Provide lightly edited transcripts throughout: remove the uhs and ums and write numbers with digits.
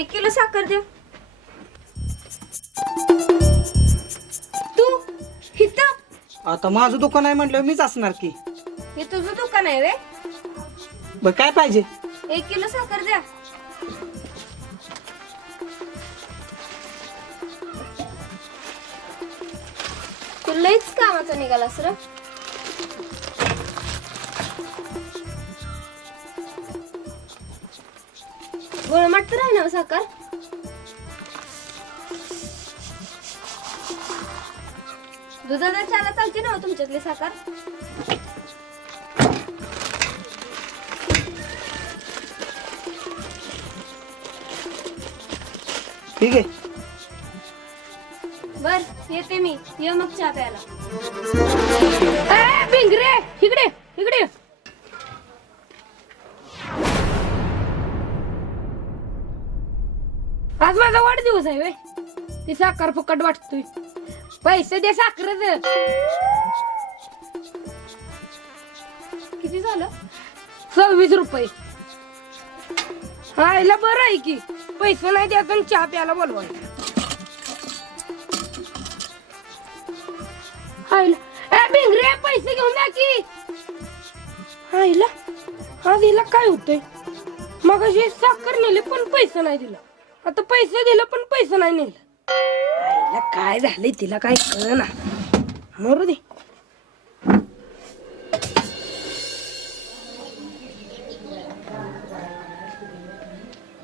1 kilo साखर द्या. तू इथं आता माझं दुकान आहे म्हटलं मीच असणार की. हे तुझं दुकान आहे वे? बरं काय पाहिजे? 1 किलो साखर द्या. तू लईच कामाचा निघालास र. गोळमाट तर आहे ना साखर? दुधाचा चहाला चालते ना तुमच्यातली साखर? ठीक आहे. बर येते मी. ये मग चहा प्यायला. भिंगरे इकडे इकडे. आज माझा वाढदिवस आहे वे. ती साखर फुकट वाटतोय. पैसे दे साखरेच. किती झालं? 26 रुपये. हायला बरं आहे की पैसे नाही द्यायचं आणि चहा प्यायला बोलवायचं. हायला भिंगरे पैसे घेऊन द्या की. हायला आज हिला काय होतंय? मग अशी साखर नेली पण पैसे नाही दिला. आता पैसे दिले पण पैसे नाही नेलं. हायला काय झालंय तिला काय कळना. मरू दे.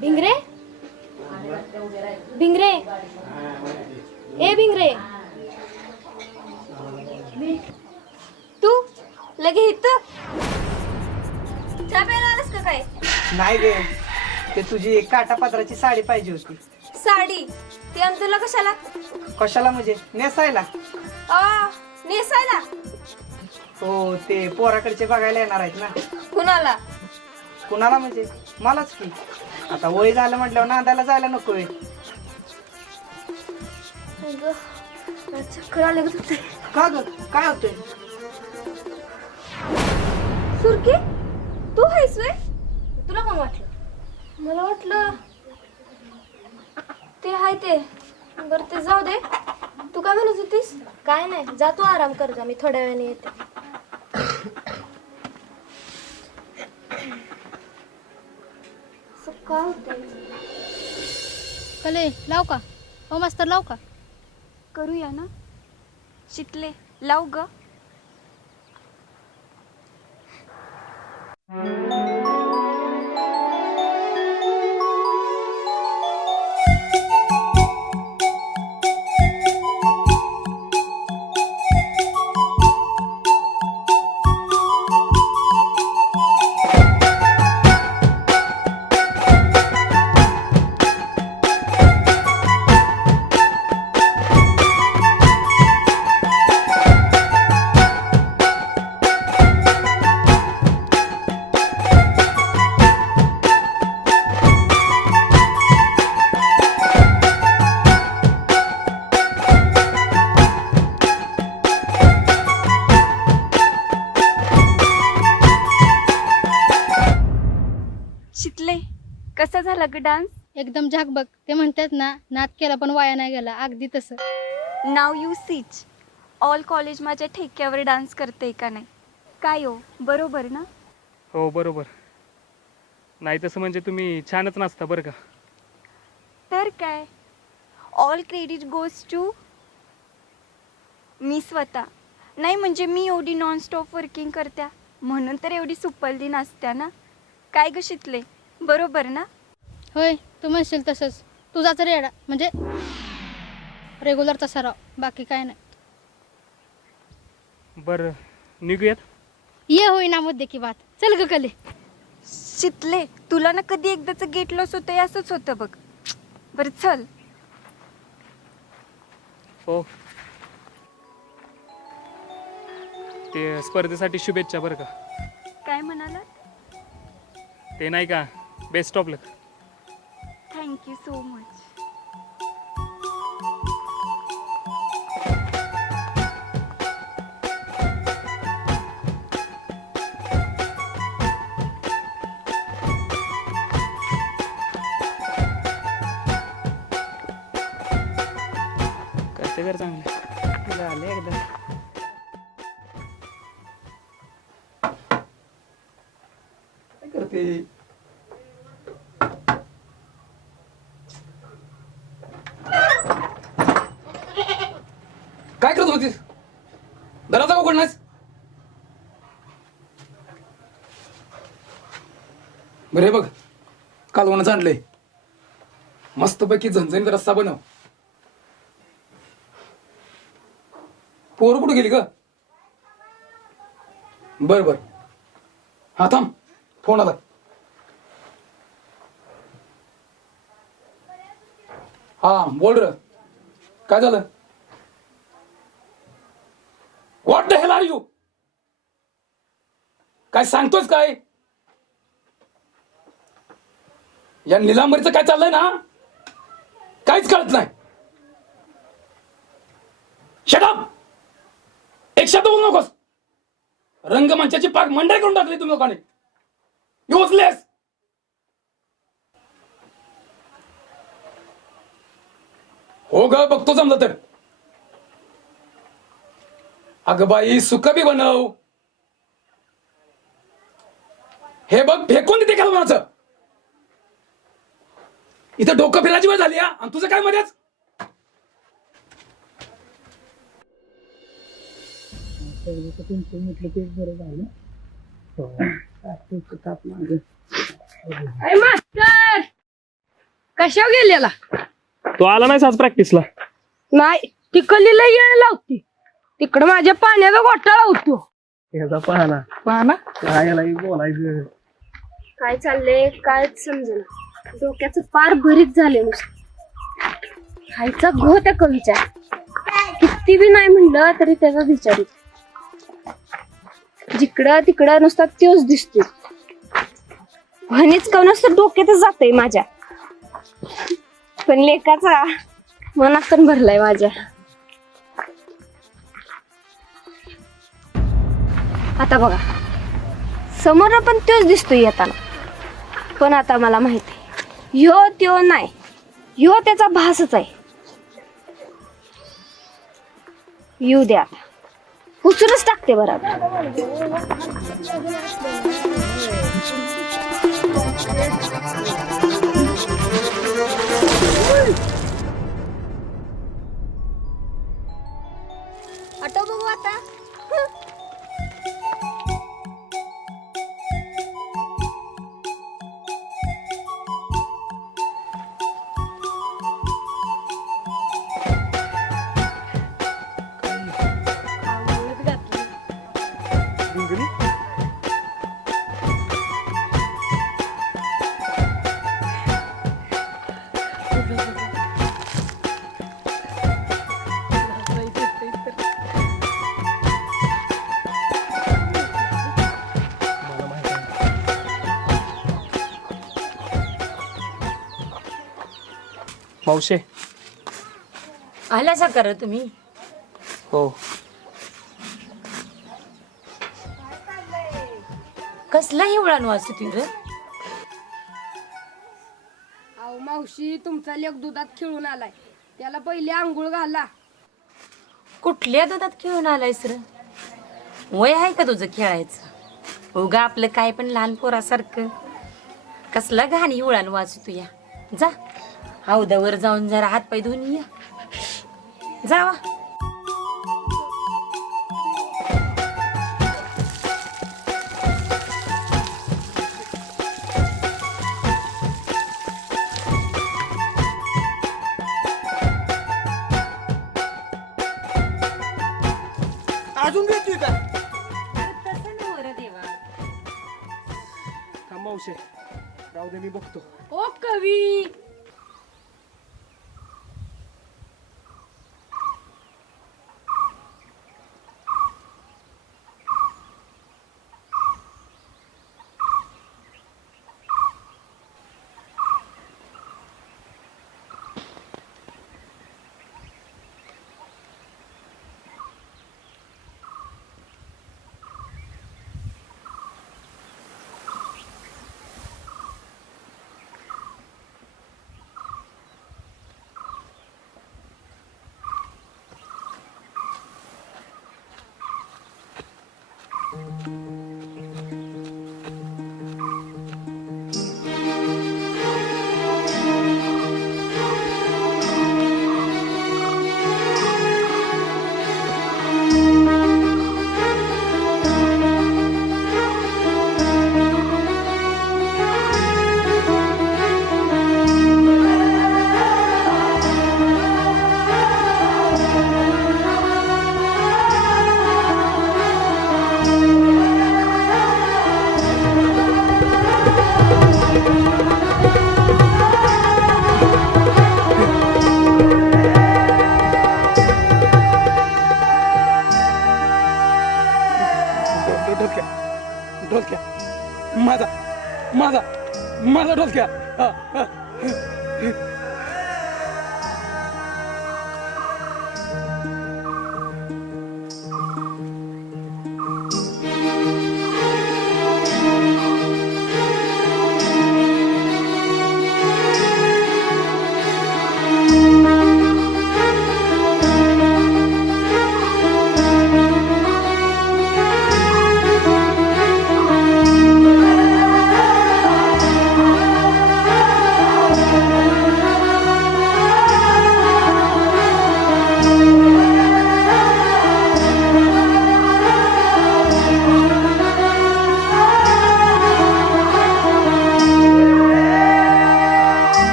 भिंगरे भिंगरे ए भिंगरे तू लगे इथं चहा प्यायला आलास का काय? नाही गे, ते तुझी एक काटापत्राची साडी पाहिजे होती. साडी ती आणि तुला कशाला? कशाला म्हणजे? नेसायला. नेसायला? हो ते पोराकडचे बघायला येणार आहेत ना. कुणाला? कुणाला म्हणजे? मलाच की. आता वय झालं म्हटल्यावर नांदायला जायला नकोय. चक्कर आले का तुझे? का ग काय होतंय? सुरके तू आहेस वे? तुला कोण वाटलं? मला वाटलं ते आहे ते. बरं ते जाऊ दे. तू काय म्हणत होतीस? काय नाही, जा तू आराम कर. जा, मी थोड्या वेळाने येते. का होतंय? कले लाव का? हो मास्तर लाव का? करूया ना. शितले लाव ग. शितले कसा झाला ग डान्स? एकदम झाकबक. ते म्हणतात ना, नाद केला पण वाया नाही गेला. अगदी तसं. नाव यू सीच. ऑल कॉलेज माझ्या ठेक्यावर डान्स करते का नाही? काय हो बरोबर ना? हो बरोबर. नाही तसं म्हणजे तुम्ही छानच नाचता बरं का. तर काय, all credit goes to me स्वतः. नाही म्हणजे मी एवढी नॉनस्टॉप वर्किंग करत्या म्हणून तर एवढी सुपलदी नाचत्या ना. काय ग शितले, बरोबर ना? होय, तू म्हणशील तसंच. तुझाच रेडा म्हणजे रेग्युलरचा सराव, बाकी काय नाही. बरं निघूयात. ये होईना मुद्दे की बात. चल ग कले. शितले तुला ना कधी एकदाच गेट लॉस होतं असंच होतं बघ. बरं चल. हो ते स्पर्धेसाठी शुभेच्छा बरं का. काय म्हणाला? ते नाही का, best of luck. Thank you so much. चांगलं. झालं एकदा. काय करते? काय करत होतीस? दरवाजा का उघडलास? बरं हे बघ, कालवणाचं आणलंय. मस्तपैकी झणझणीत रस्सा बनव. पोरं कुठे गेली ग? बर बर, हा थांब, फोन आला. हा बोल र, काय झालं? What the hell are you? काय सांगतोस काय? या निलांबरीचं काय चाललंय ना, काहीच कळत नाही. Shut up! एक शब्द बोलू नकोस. रंगमंचाची पाक मंडई करून टाकली तुम्ही लोकांनी. युजलेस. हो ग, बघतो जमलं तर. अगं बाई, सुक बी बनव. हे बघ, फेकून देते कालवणाचं. इथं डोकं फिरायची वेळ झाली. आणि तुझं काय मध्येच? मास्तर कशावर गेलेला? तो आला नाहीस आज प्रॅक्टिसला? नाही, ती कलीला येळ लावती. तिकडं माझ्या पाण्याचा घोटाळा होतो. याचा पाहना पाहना काय बोलायचं. काय चाललंय काय समजेना. डोक्याचं फार भरीत झाले नुसतं. खायचा घो त्या कवीच्या. किती बी नाही म्हणलं तरी त्याचा विचार येतो. जिकडं तिकडं नुसता त्योच दिसतोय. म्हणीच कवनच डोक्यातच जातंय माझ्या. पण लेकाचा मनात पण भरलाय माझ्या. आता बघा, समोर पण त्योच दिसतोय येताना. पण आता मला माहिती आहे, ह्यो त्यो नाही, ह्यो त्याचा भासच आहे. येऊ द्या, उचलूनच टाकते बरोबर. आटो बघू आता. मावशे. आल्याचा करा तुम्ही. हो. कसला हिवळा वाचतो ती रे? अहो मावशी, तुमचा लेक दुधात खेळून आलाय. त्याला पहिले आंघोळ घाला. कुठल्या दुधात खेळून आलायस रे? वय आहे का तुझं खेळायचं? उगा आपलं काय पण लहान पोरासारखं. कसला घाण हिवळान वाचतो या. जा हौदावर जाऊन जरा हातपाय धुवून या. जावा. अजून भेटतोय का? तसं नवरा देवा. थांब मावशे, राहू दे, मी बघतो. ओ कवी, ढोलक्या ढोलक्या माझा माझा माझा ढोलक्या हा, हा.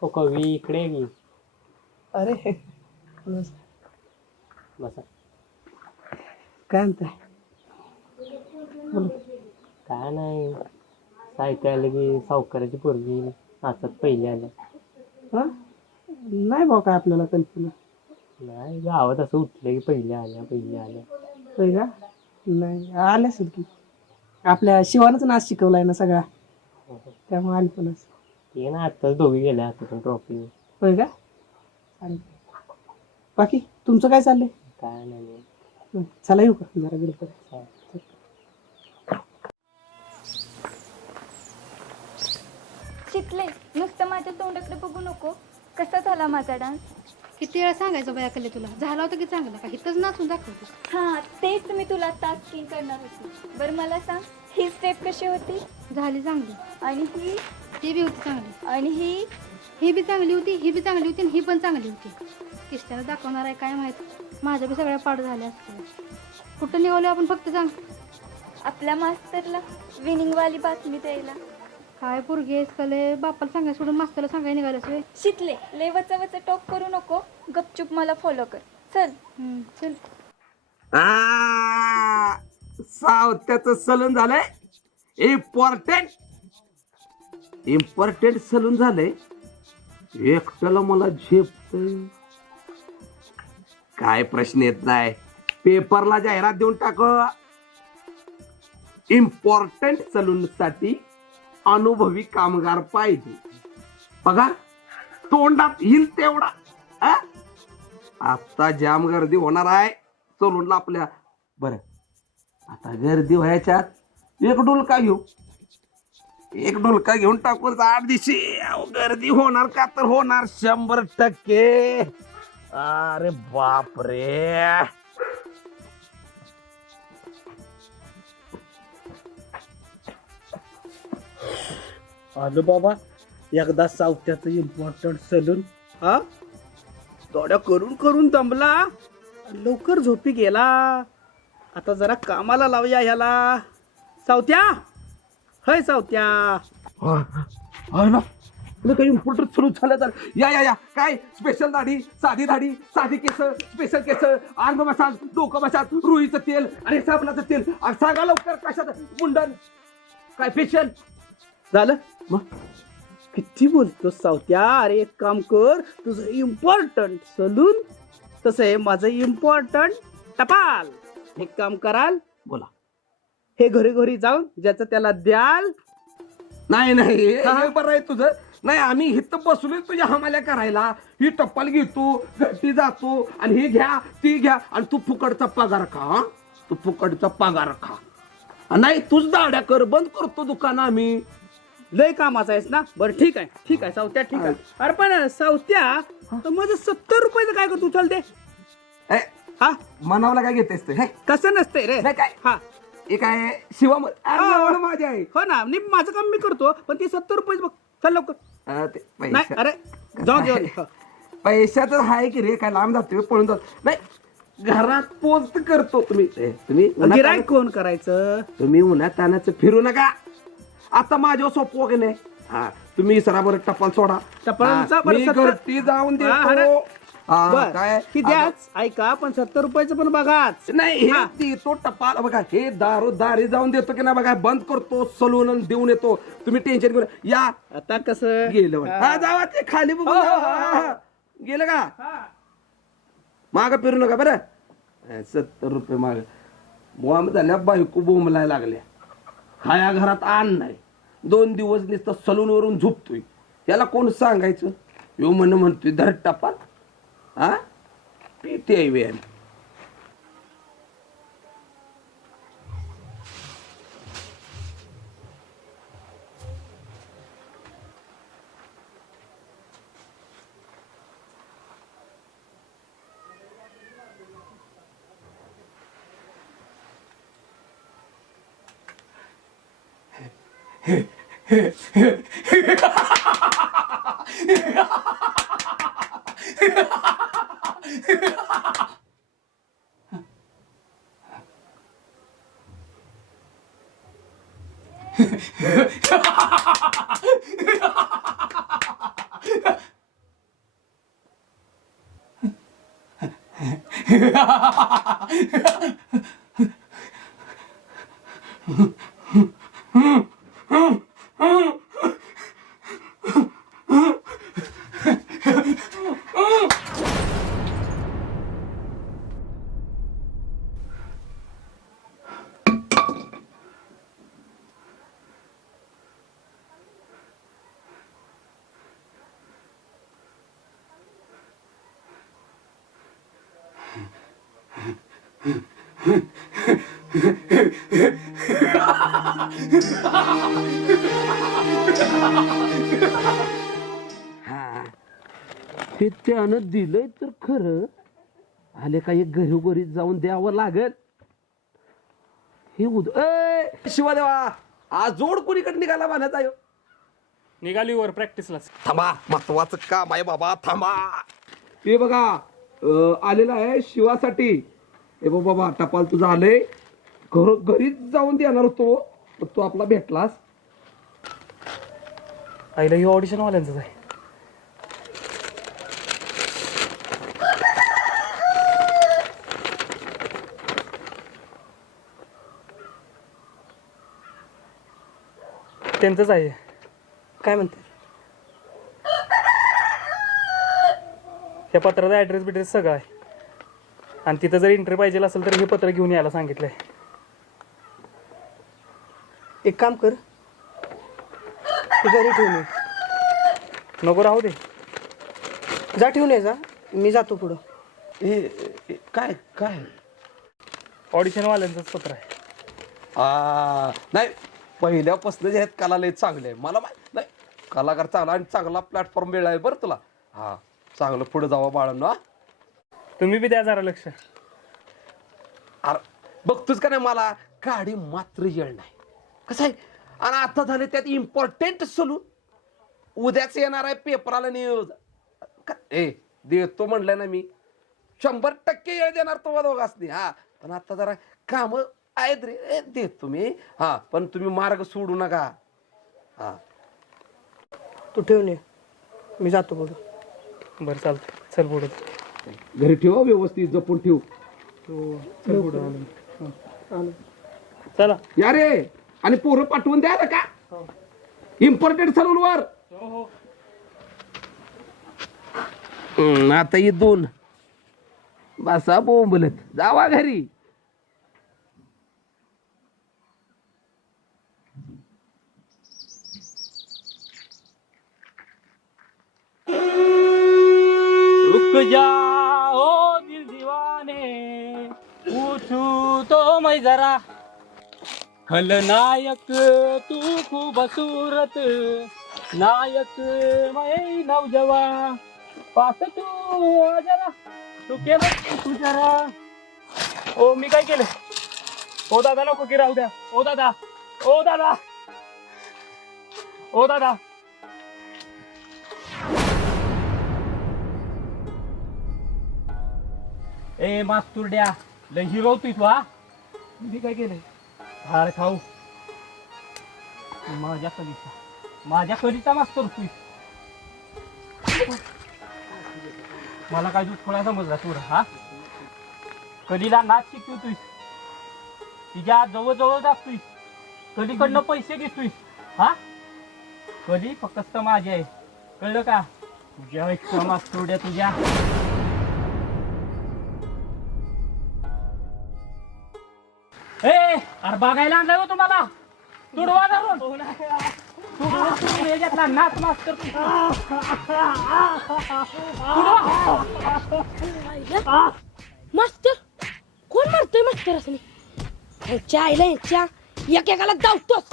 हो कवी इकडे ये की. अरे बसा. काय म्हणताय? काय नाही ऐकायला की सावकाराची पोरगी नाचात पहिली आल्या. हा नाही भाऊ काय आपल्याला कल्पना. नाही गावात असं उठलं की पहिल्या आल्या होय का? नाही आले असेल की आपल्या शिवानच नाच शिकवलाय ना सगळा त्यामुळे आली पण असेल. ते ना आत्ताच दोघी गेल्या हातातून ट्रॉफी. होय का? चालेल. बाकी तुमचं काय चाललंय? काय नाही चला येऊ का जरा गडबड. चितले नुसतं माझ्या तोंडाकडे बघू नको. कसा झाला माझा डान्स? किती वेळा सांगायचं बया कले तुला झाला होता की चांगला का इथंच नाचून दाखवतो. हां तेच मी तुला टास्किंग करणार होती. बरं मला सांग ही स्टेप कशी होती? झाली चांगली. आणि ही ती बी होती चांगली. आणि ही बी चांगली होती ही बी चांगली होती आणि ही पण चांगली होती. किस्त्याला दाखवणार आहे काय माहित. माझ्या बी सगळ्या पाठ झाल्या असतील. कुठं निघालो आपण फक्त सांग. आपल्या मास्तरला विनिंगवाली बातमी द्यायला. काय पोरगी आहेस कले बापाला सांगाय सोडून मास्तरला सांगाय निघाल्यास वे. शितले लय वचा टॉप करू नको. गपचूप मला फॉलो कर. चल. चल. सावत्याचं सलून झालंय इम्पॉर्टंट सलून झालंय. एकट्याला मला झेपतंय काय प्रश्न येत नाही. पेपरला जाहिरात देऊन टाक. इम्पॉर्टंट सलून साठी अनुभवी कामगार पाहिजे. पगार तोंडात येईल तेवढा. आता जाम गर्दी होणार आहे सलूनला आपल्या. बर आता गर्दी व्हायच्यात एक डोलका घेऊन टाकून 8 दिवशी गर्दी होणार का तर होणार 100%. अरे बाप रे. आलो बाबा एकदा सावत्याचं इम्पॉर्टंट सलून. हा थोड्या करून करून दमला लवकर झोपी गेला. आता जरा कामाला लावूया ह्याला. सावत्या हय सावत्या. काही इम्पॉर्टंट सुरू झालं. या काय स्पेशल दाढी साधी दाढी साधी केस स्पेशल केस अंग मसाज डोकं मसाज रुईचं तेल आणि साबणाचं तेल. सांगा लवकर कशात मुंडन काय फेशियल झालं मग किती बोलतो सावत्या. अरे एक काम कर, तुझं इम्पॉर्टंट सलून तसं आहे माझं इम्पॉर्टंट टपाल. एक काम कराल, बोला, हे घरी घरी जाऊन ज्याचं त्याला द्याल. नाही नाही हे बरं आहे तुझं. नाही आम्ही इथं बसलोय तुझ्या हमाल्या करायला. ही टप्पल घेतो, घरटी जातो, आणि हे घ्या ती घ्या, आणि तू फुकटचा पगार खा. हं? तू फुकटचा पगार खा. नाही तूच दाड्या कर, बंद करतो दुकान आम्ही. लय कामाचा आहेस ना. बरं ठीक आहे, ठीक आहे सावत्या, ठीक आहे. अरे पण सावत्या, तर माझं 70 रुपयाचं काय कर तू चालते. ए, हा मनावला काय घेतेस ते? हे, कसं नसतंय रे. नाही काय हा हे काय शिवा माझी आहे. हो ना, नाही माझं काम मी करतो, पण ते 70 रुपये बघ. चल लवकर. ते नाही पैशा- अरे जाऊ दे. हो. पैशाचं आहे की रे, काय लांब जातो पळून जातो. नाही घरात पोस्ट करतो. तुम्ही गिराईक कोण करायचं. तुम्ही उन्हात तानाचं फिरू नका. आता माझ्या सोपं वगैरे नाही. हा तुम्ही सरा बरं टपाल सोडा. टपालांचा हा, बरं मी 70 घरटी जाऊन हा, अरे. देतो. हा, बर काय की द्याच. ऐका, पण 70 रुपयाचं पण बघाच. नाही हे देतो टपाल बघा. हे दारी जाऊन देतो की नाही बघा. बंद करतो सलून देऊन येतो. तुम्ही टेन्शन घेऊ नका. या आता कसं गेलं बघा. हा जावा ते खाली बघू. गेलं का माग फिरू नका बरं. 70 रुपये माग बॉम्ब झाल्या. बायको बोंबलाय लागल्या. खाया घरात आण नाही. 2 दिवस नुसतं सलून वरून झोपतोय. याला कोण सांगायचं. यो म्हणतोय धर टपाल. हा पिते आहे वेळ. हे त्यानं दिलंय तर खरं. आले का एक घरोघरी जाऊन द्यावं लागल. हे शिवादेवा आज जोड कोणीकडे निघाला म्हणायचा. निघाली वर प्रॅक्टिसला. थांबा महत्वाचं काम आहे बाबा. थांबा. हे बघा आलेला आहे शिवासाठी. हे बाबा टपाल तुझं आलंय. घरीच जाऊन देणार होतो पण तू आपला भेटलास. आईला ही ऑडिशन वाल्यांचंच आहे. त्यांचंच आहे. काय म्हणते. त्या पत्राचा ॲड्रेस बिड्रेस सगळं आहे. आणि तिथं जर एंट्री पाहिजे असेल तर हे पत्र घेऊन यायला सांगितलंय. एक काम कर, ते घरी ठेवून ये. नको राहू दे. जा ठेवून ये. जा मी जातो पुढं. काय काय ऑडिशन वाल्यांचंच पत्र आहे. नाही पहिल्यापासून जे आहेत कला लय चांगले आहे. मला माहित नाही कलाकार चांगला आणि चांगला प्लॅटफॉर्म मिळाला बरं तुला. हा चांगलं पुढे जावं बाळांनो. तुम्ही बी द्या जरा लक्ष. अरे बघतोच का नाही मला गाडी मात्र येळ नाही. कसं आहे आणि आता झाले त्यात इम्पॉर्टंट सलून. उद्याच येणार आहे पेपराला न्यूज. देतो म्हणलंय ना मी. 100% येळ देणार तो दोघांनी. हा पण आता जरा काम आहेत रे. देतो मी. हा पण तुम्ही मार्ग सोडू नका. हा तू ठेवून ये. मी जातो पुढं. बरं चालतं. चल पुढं. घरी ठेवा व्यवस्थित जपून ठेव. चल पुढं. चला या रे. आणि पोरं पाठवून द्या ना का इम्पॉर्टंट सलून वर. आता ही 2 बसा बोंबलत जावा घरी. रुक जाओ दिल दीवाने पूछू तो मैं जरा खलनायक तू खूबसूरत नायक मैं नौजवान पास तू आ जरा तू केलं तू जरा. ओ मी काय केलं? ओ दादा नको की राहू द्या. ओ दादा ओ दादा ओ दादा. ए मास्तुरड्या लय हिरवतोय तू हा. मी काय केलंय? हाड खाऊ माझ्या कधीचा मास्तर तू. मला काय दूध थोडा समजला तू हा. कधीला नाच शिकवतोय तिच्या जवळ जातोय कधीकडनं पैसे घेतोय हा. कधी फक्त माझी आहे कळलं का? तुझ्या इतका मास्तुरड्या तुझ्या. ए अरे बघायला आणलाय हो तुम्हाला. तुडवा धरून घेतला नाच मास्तर. मास्तर कोण मारतोय मास्तर असं? ह्याच्या आईला ह्याच्या एकेकाला धावतोच.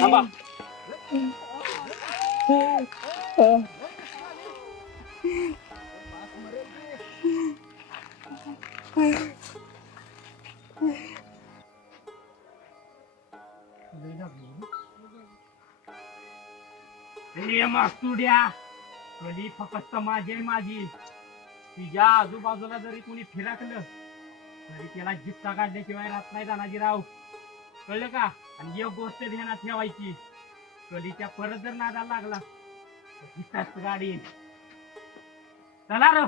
थांबा. मास्तुड्या कधी फक्त माझी तिच्या आजूबाजूला जरी कोणी फिरकलं तरी त्याला जित्ता काढल्याशिवाय राहत नाही तानाजीराव. कळलं का? आणि एक गोष्ट ध्यानात ठेवायची, कधी त्या परत जर नादाला लागला तर हिताच गाडी. चला र.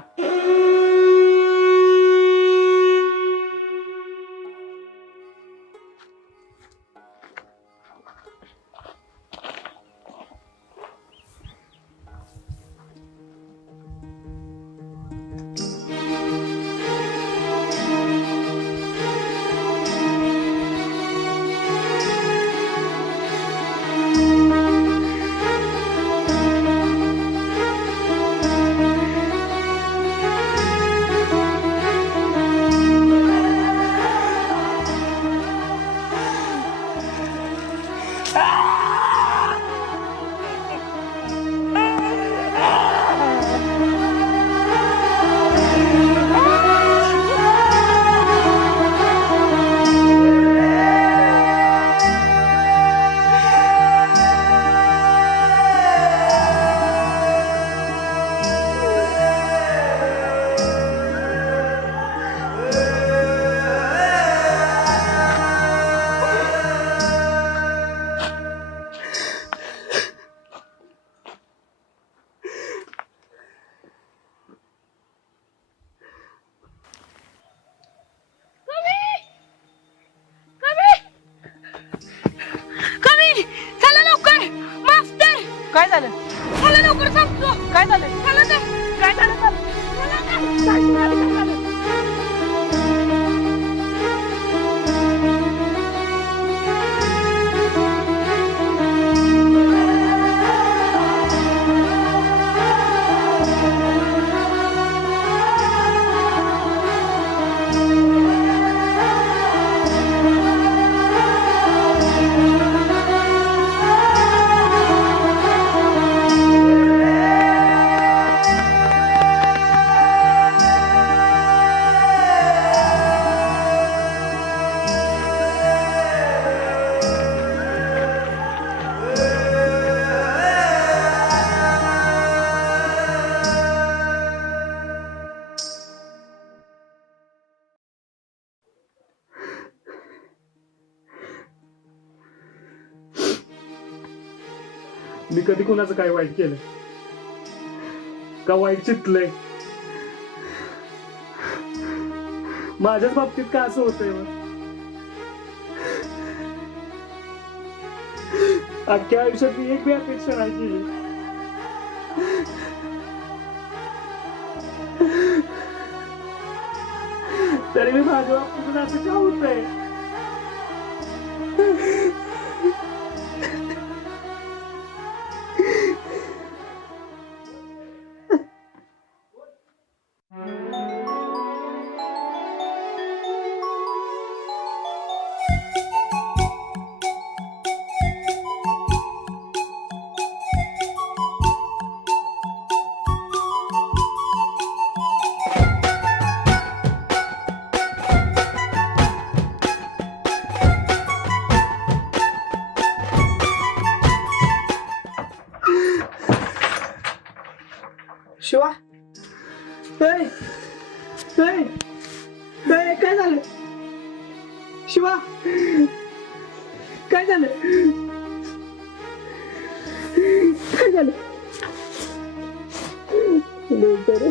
मी कधी कुणाचं काय वाईट केलं का वाईट चितलंय? माझ्याच बाबतीत का असं होतंय मग? अख्ख्या आयुष्यात मी एक बी अपेक्षा नाही केली. तरी मी माझ्या बाबतीत असं का होतंय? शिवा ए, ए, ए, काय झालं शिवा? काय झालं? काय झालं? लवकर.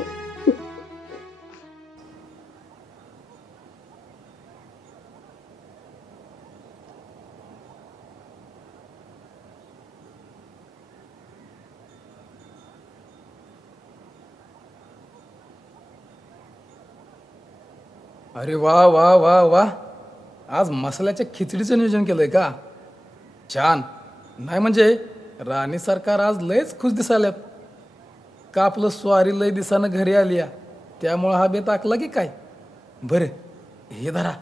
अरे वा वा वा वा, आज मसाल्याच्या खिचडीचं नियोजन केलंय का? छान. नाही म्हणजे राणी सरकार आज लयच खुश दिसाल्यात का? आपलं स्वारी लय दिसानं घरी आली या, त्यामुळं हा बेत आखला की काय? बरं हे धरा,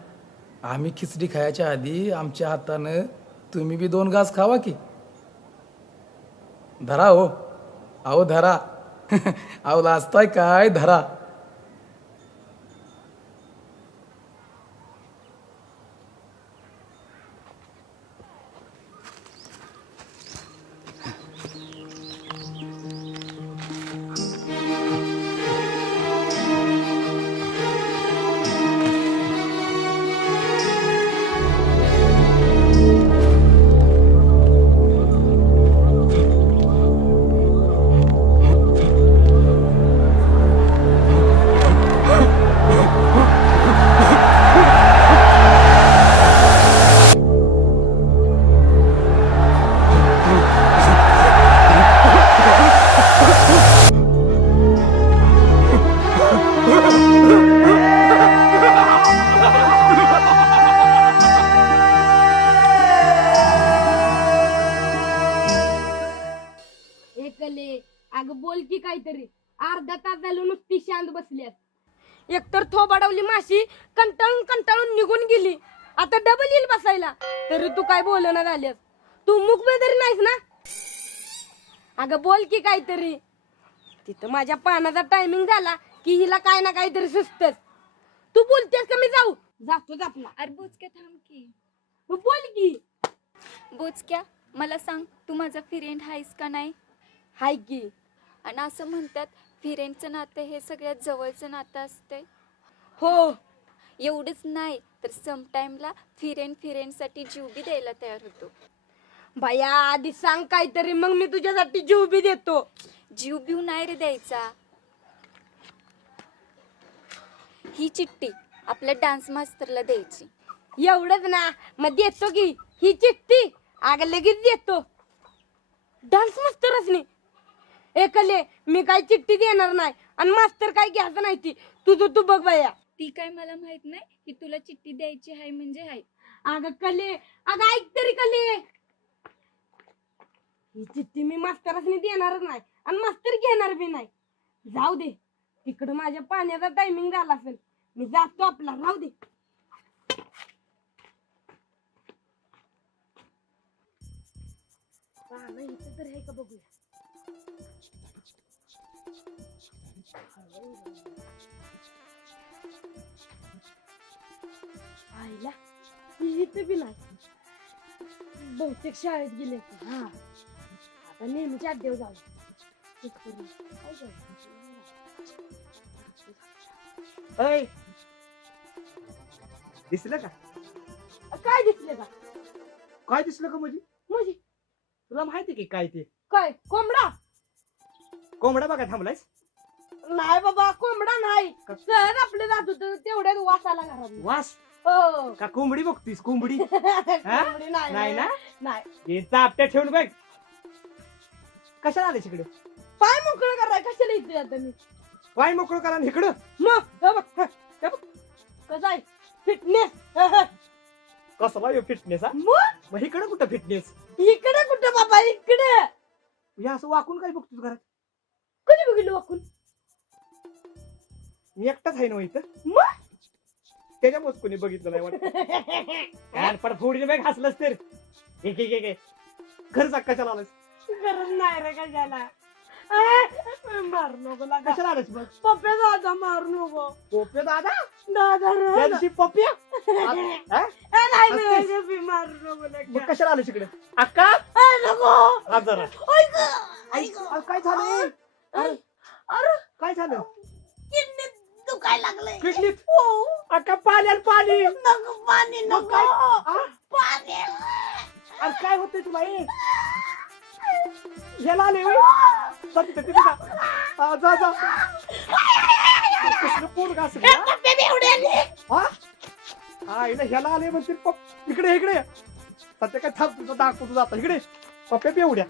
आम्ही खिचडी खायच्या आधी आमच्या हातानं तुम्ही बी 2 घास खावा की. धरा हो, अहो धरा. अहो लाजताय काय? धरा. अगं बोल की काहीतरी. अर्धा तास झालं नुसती शांत बसल्यात. एकतर थोबाडवली माशी कंटाळून कंटाळून निघून गेली. आता डबल येईल बसायला, तरी तू काय बोलना झाल्यास. तू मुख बेदरी नाहीस ना? अगं बोल की काहीतरी. तिथं माझ्या पानाचा टायमिंग झाला की हिला काय ना काहीतरी सुचतच. तू बोलतेस का मी जाऊ? जातोच आपला. अरे बोचक्या थांब की. मग बोल की. बोचक्या मला सांग, तू माझा फ्रेंड आहेस का नाही? हाय की. आणि असं म्हणतात फ्रेंडचं नातं हे सगळ्यात जवळचं नातं असतंय. हो. एवढंच नाही तर समटाईमला फ्रेंडसाठी जीव बी द्यायला तयार होतो. बाया आधी सांग काहीतरी, मग मी तुझ्यासाठी जीव बी देतो. जीव बिव नाही रे द्यायचा. ही चिठ्ठी आपल्या डान्स मास्टरला द्यायची. एवढंच ना? मग देतो की ही चिठ्ठी. अगं लगेच देतो. डान्स मास्टरच नाही एकले. मी काय चिठ्ठी देणार नाही आणि मास्तर काय घ्यायचं नाही. ती तुझं तू बघ बाया. ती काय मला माहित नाही की तुला चिठ्ठी द्यायची आहे म्हणजे आहे. अगं कले, अगं ऐक तरी कले, ही चिठ्ठी मी मास्तरच देणारच नाही आणि मास्तर घेणार बी नाही. जाऊ दे तिकडं, माझ्या पाण्याचा टायमिंग झाला असेल. मी जातो आपला. राहू दे. इथं तर आहे का बघूया. आईला इथं बी नाही. बहुतेक शाळेत गेले. हा आता नेहमीच्या अड्डेव जाऊ. अय दिसलं का? काय दिसले का? काय दिसलं का? म्हणजे म्हणजे तुला माहिती की काय ते? काय कोंबडा? कोंबडा बघा थांबलायस? नाही बाबा कोंबडा नाही. सहज आपले जात होत तेवढ्यात वास आला घरात. वास हो. का कोंबडी बघतीस? कोंबडी कोंबडी नाही ना? नाही. हे चापट्या ठेवून बघ. कशाला आले इकडे? पाय मोकळं कराय कशाला इथे आता मी? पाय मोकळं करा इकडं. मग हे बघ, हे बघ. कसं आहे फिटनेस? कसला फिटनेस? मग इकडे कुठं फिटनेस? इकडे कुठं बाबा इकडे? हे असं वाकून काय बघतोस घरात? कधी बघितलं वाकून? मी एकटाच आहे ना इथं. मग त्याच्यामुळे कोणी बघितलं नाही वाटत. पण फोडीने बॅग हसलंच तर. खरंच कशाला आलास? गरज नाही रे कशाला. मारू नको लागा. कशाला आलास मग? पप्प्या दादा मारू नको. पोप्या दादा? दादा रे. त्या दिवशी पप्या? नाही रे मारू नको मग लागा. कशाला आलास इकडे? अक्का नको. आज जरा काय झालं? अरे काय झालं? किडनी दुखायला लागले. किडनीत? अक्का पाणी आण पाणी. नको पाणी मग नको. काय? पाणी. अरे काय होतंय तुला? याला आले तिथे जा जा. कसलं पोट घासलं हा? हा ह्याला आले म्हणते इकडे इकडे. सध्या काय थांब तुझं दाखवतो जाता इकडे. पप्प्या बेवड्या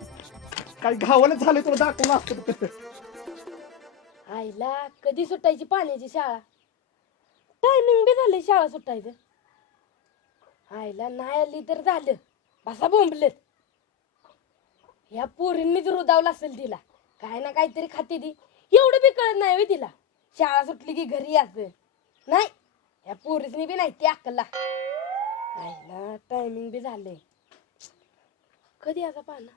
काही घावायला झाले तुला दाखवलं असतं कसं. आईला कधी सुटायची पाण्याची शाळा? टायमिंग बी झाले शाळा सुटायचं. आईला नाही आली तर झालं. बसा बोंबलेत. ह्या पोरींनीच रुदावलं असेल तिला. काय ना काहीतरी खाते ती. एवढं बी कळत नाही तिला. शाळा सुटली की घरी यायचं नाही. ह्या पोरीसनी बी नाही ती अक्कला. आईला टायमिंग बी झालंय. कधी याचा पाना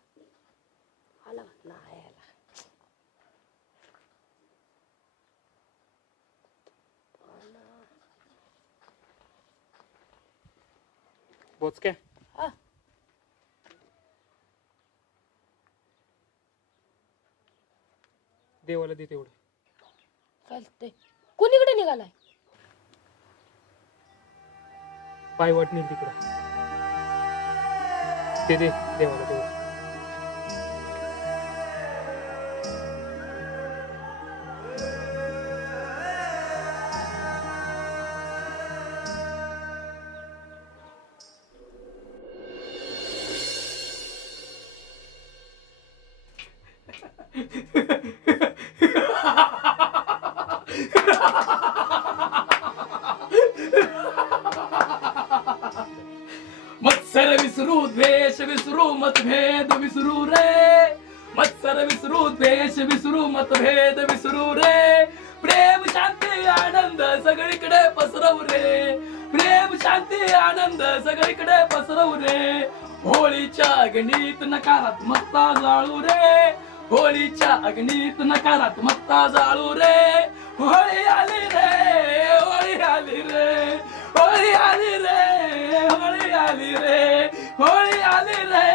आला नाही आला. बोचक्या हा. देवाला दे तेवढं. चालतंय. कुणीकडे निघालाय? पायवाट नेल तिकडं. ते दे देवाला तेवढं. मत्सर विसरू द्वेष विसरू मतभेद विसरू रे. मत्सर विसरू द्वेष विसरू मतभेद विसरू रे. प्रेम शांती आनंद सगळीकडे पसरवू रे. प्रेम शांती आनंद सगळीकडे पसरवू रे. होळीच्या अग्नीत नकारात्मकता जाळू रे. होळीच्या अग्नीत नकारात्मकता जाळू रे. होळी आली रे. होळी आली रे. होळी आली रे. होळी आली रे. होळी आली रे.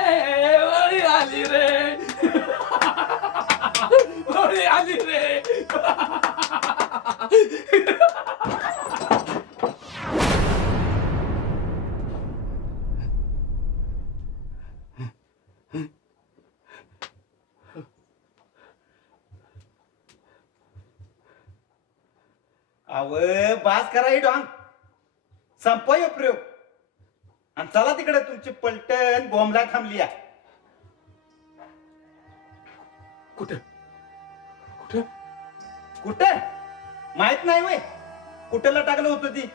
होळी आली रे. होळी आली रे. अव बास करा ही डॉन. संपय प्रयोग. आणि चला तिकडे तुमची पलटण बॉम्बला थांबली आहे. कुठं कुठं कुठं माहित नाही वय कुठेला टाकलं होतं ती.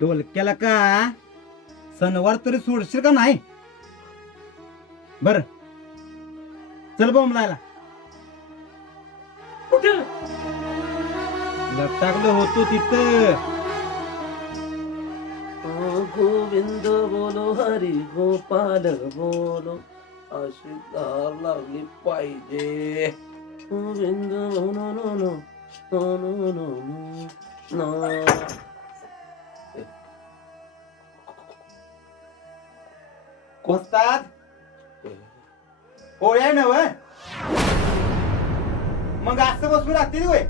डोलक्याला का सणवार तरी सोडशील का नाही? बर चल बॉम्बलायला. कुठं टाकलं होतो तिथं. गोविंद बोलो हरी गोपाल बोलो अशी धार लागली पाहिजे. Govind no no no no no no no no. वस्ताद होय नव मग असं बसून राहतील होय.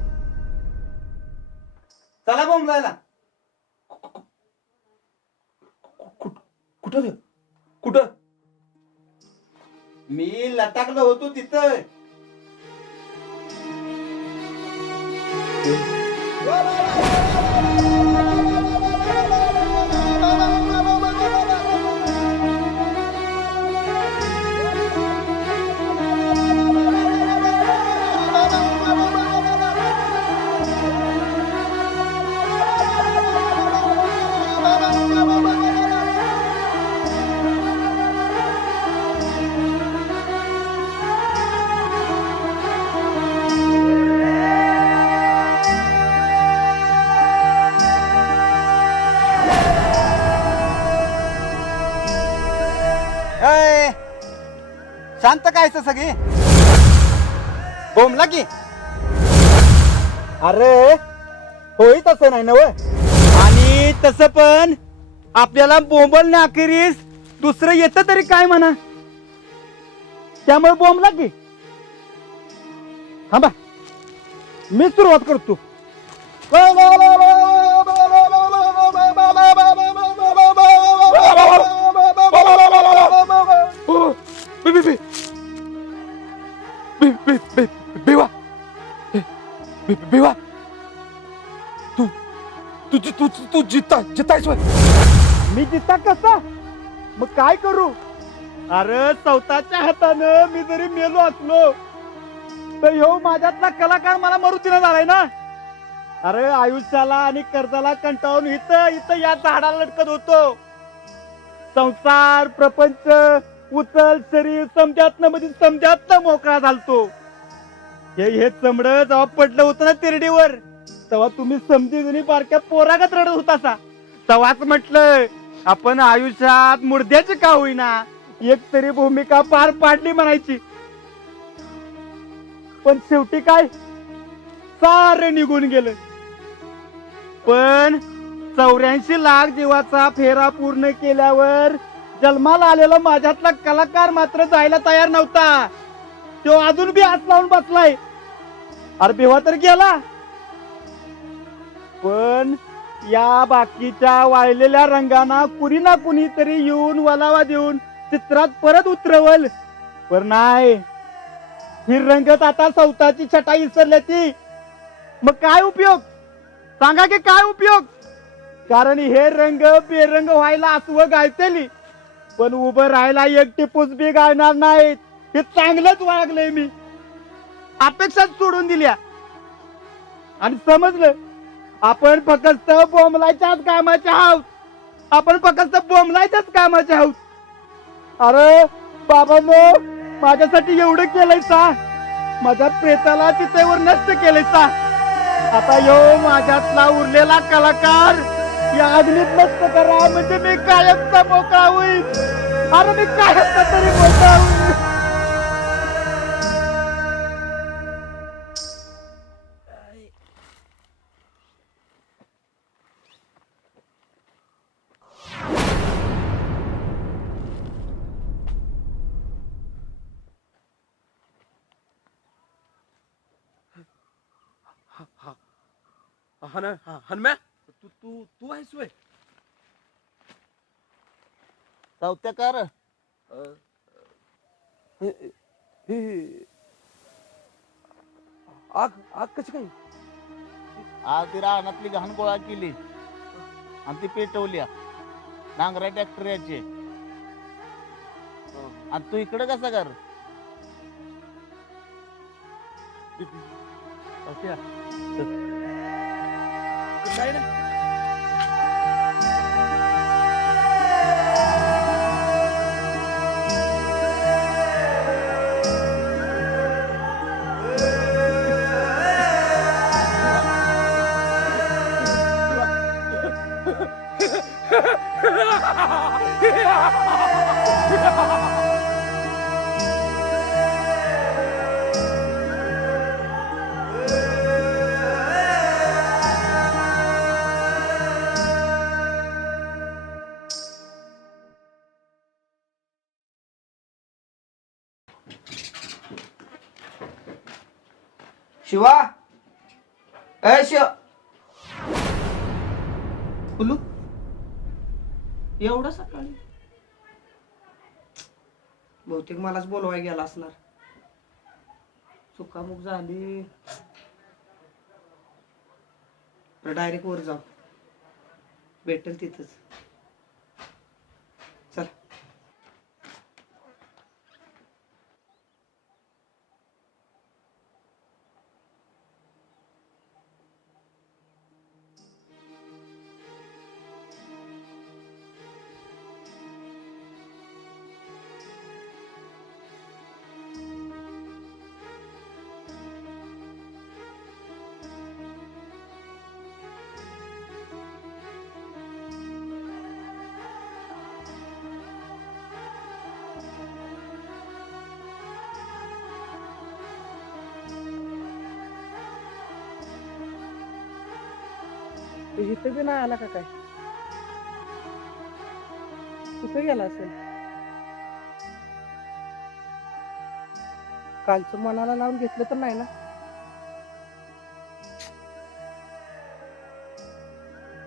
चला बॉम्ब जायला. कुठं रे? कुठं? मी लटाकलो होतो तिथं. ए, शांत कायचं सगळी बोंबला की. अरे होई तसं नाही नव. आणि तसं पण आपल्याला बोंबलण्या अखेरीस दुसरं येतं तरी काय म्हणा. त्यामुळे बोंबला की. थांबा मी सुरुवात करतो. बेवा तू जितायच. मी जिता कसा मग काय करू. अरे स्वतःच्या हातानं मी जरी मेलो असलो तर ह्यो माझ्यातला कलाकार मला मरू दिला झालाय ना. अरे आयुष्याला आणि कर्जाला कंटाळून इथं इथं या झाडाला लटकत होतो. संसार प्रपंच उचल शरीर समजातनं मध्ये समजातनं मोकळा झालतो. हे चमड जेव्हा पडलं होतं ना तिरडीवर तेव्हा तुम्ही समजी बारक्या पोरागत रडत होता. तेव्हाच म्हटलं आपण आयुष्यात मुर्द्याची का होईना एक तरी भूमिका पार पाडली म्हणायची. पण शेवटी काय सारं निघून गेलं. पण 84 लाख जीवाचा फेरा पूर्ण केल्यावर जन्माला आलेला माझ्यातला कलाकार मात्र जायला तयार नव्हता. तो अजून बी हात लावून बसलाय. अरे बेवा तर गेला. पण या बाकीच्या वाळलेल्या रंगांना कुणी ना कुणी तरी येऊन वलावा देऊन चित्रात परत उतरवल. पण नाही ही रंगत आता स्वतःची छटा विसरली ती. मग काय उपयोग सांगा की काय उपयोग. कारण हे रंग बेरंग व्हायला असवं गायतेली पण उभं राहायला एक टिपूस बी गायणार नाहीत. हे चांगलंच वागलंय मी. अपेक्षाच सोडून दिल्या आणि समजलं आपण फक्त बोंबलायच्याच कामाचे आहोत. आपण फक्त बोंबलायच्याच कामाचे आहोत. अरे बाबांनो माझ्यासाठी एवढं केलंय सा. माझ्या प्रेताला चितेवर नष्ट केलंय सा. आता यो माझ्यातला उरलेला कलाकार या अग्नीत नष्ट करा म्हणजे मी कायमचा मोकळा होईल. अरे मी कायमचा तरी मोकळा होईल. हनम्या तू तू तू आहेस वय. चौथ्याकार आग आग कशी काय. आज ती रानातली घाण गोळा केली आणि ती पेटवल्या नांगरा ट्रॅक्टरची. आणि तू इकडे कसा कर. काय ना शिवा ए शिव बोलू एवढं सकाळी बहुतेक मलाच बोलवाय गेला असणार. चुकामुक झाली तर डायरेक्ट वर जाऊ भेटेल तिथंच. चल इथं बी नाही आला का काय? कुठे गेला असेल? कालचं मनाला लावून घेतलं तर नाही ना?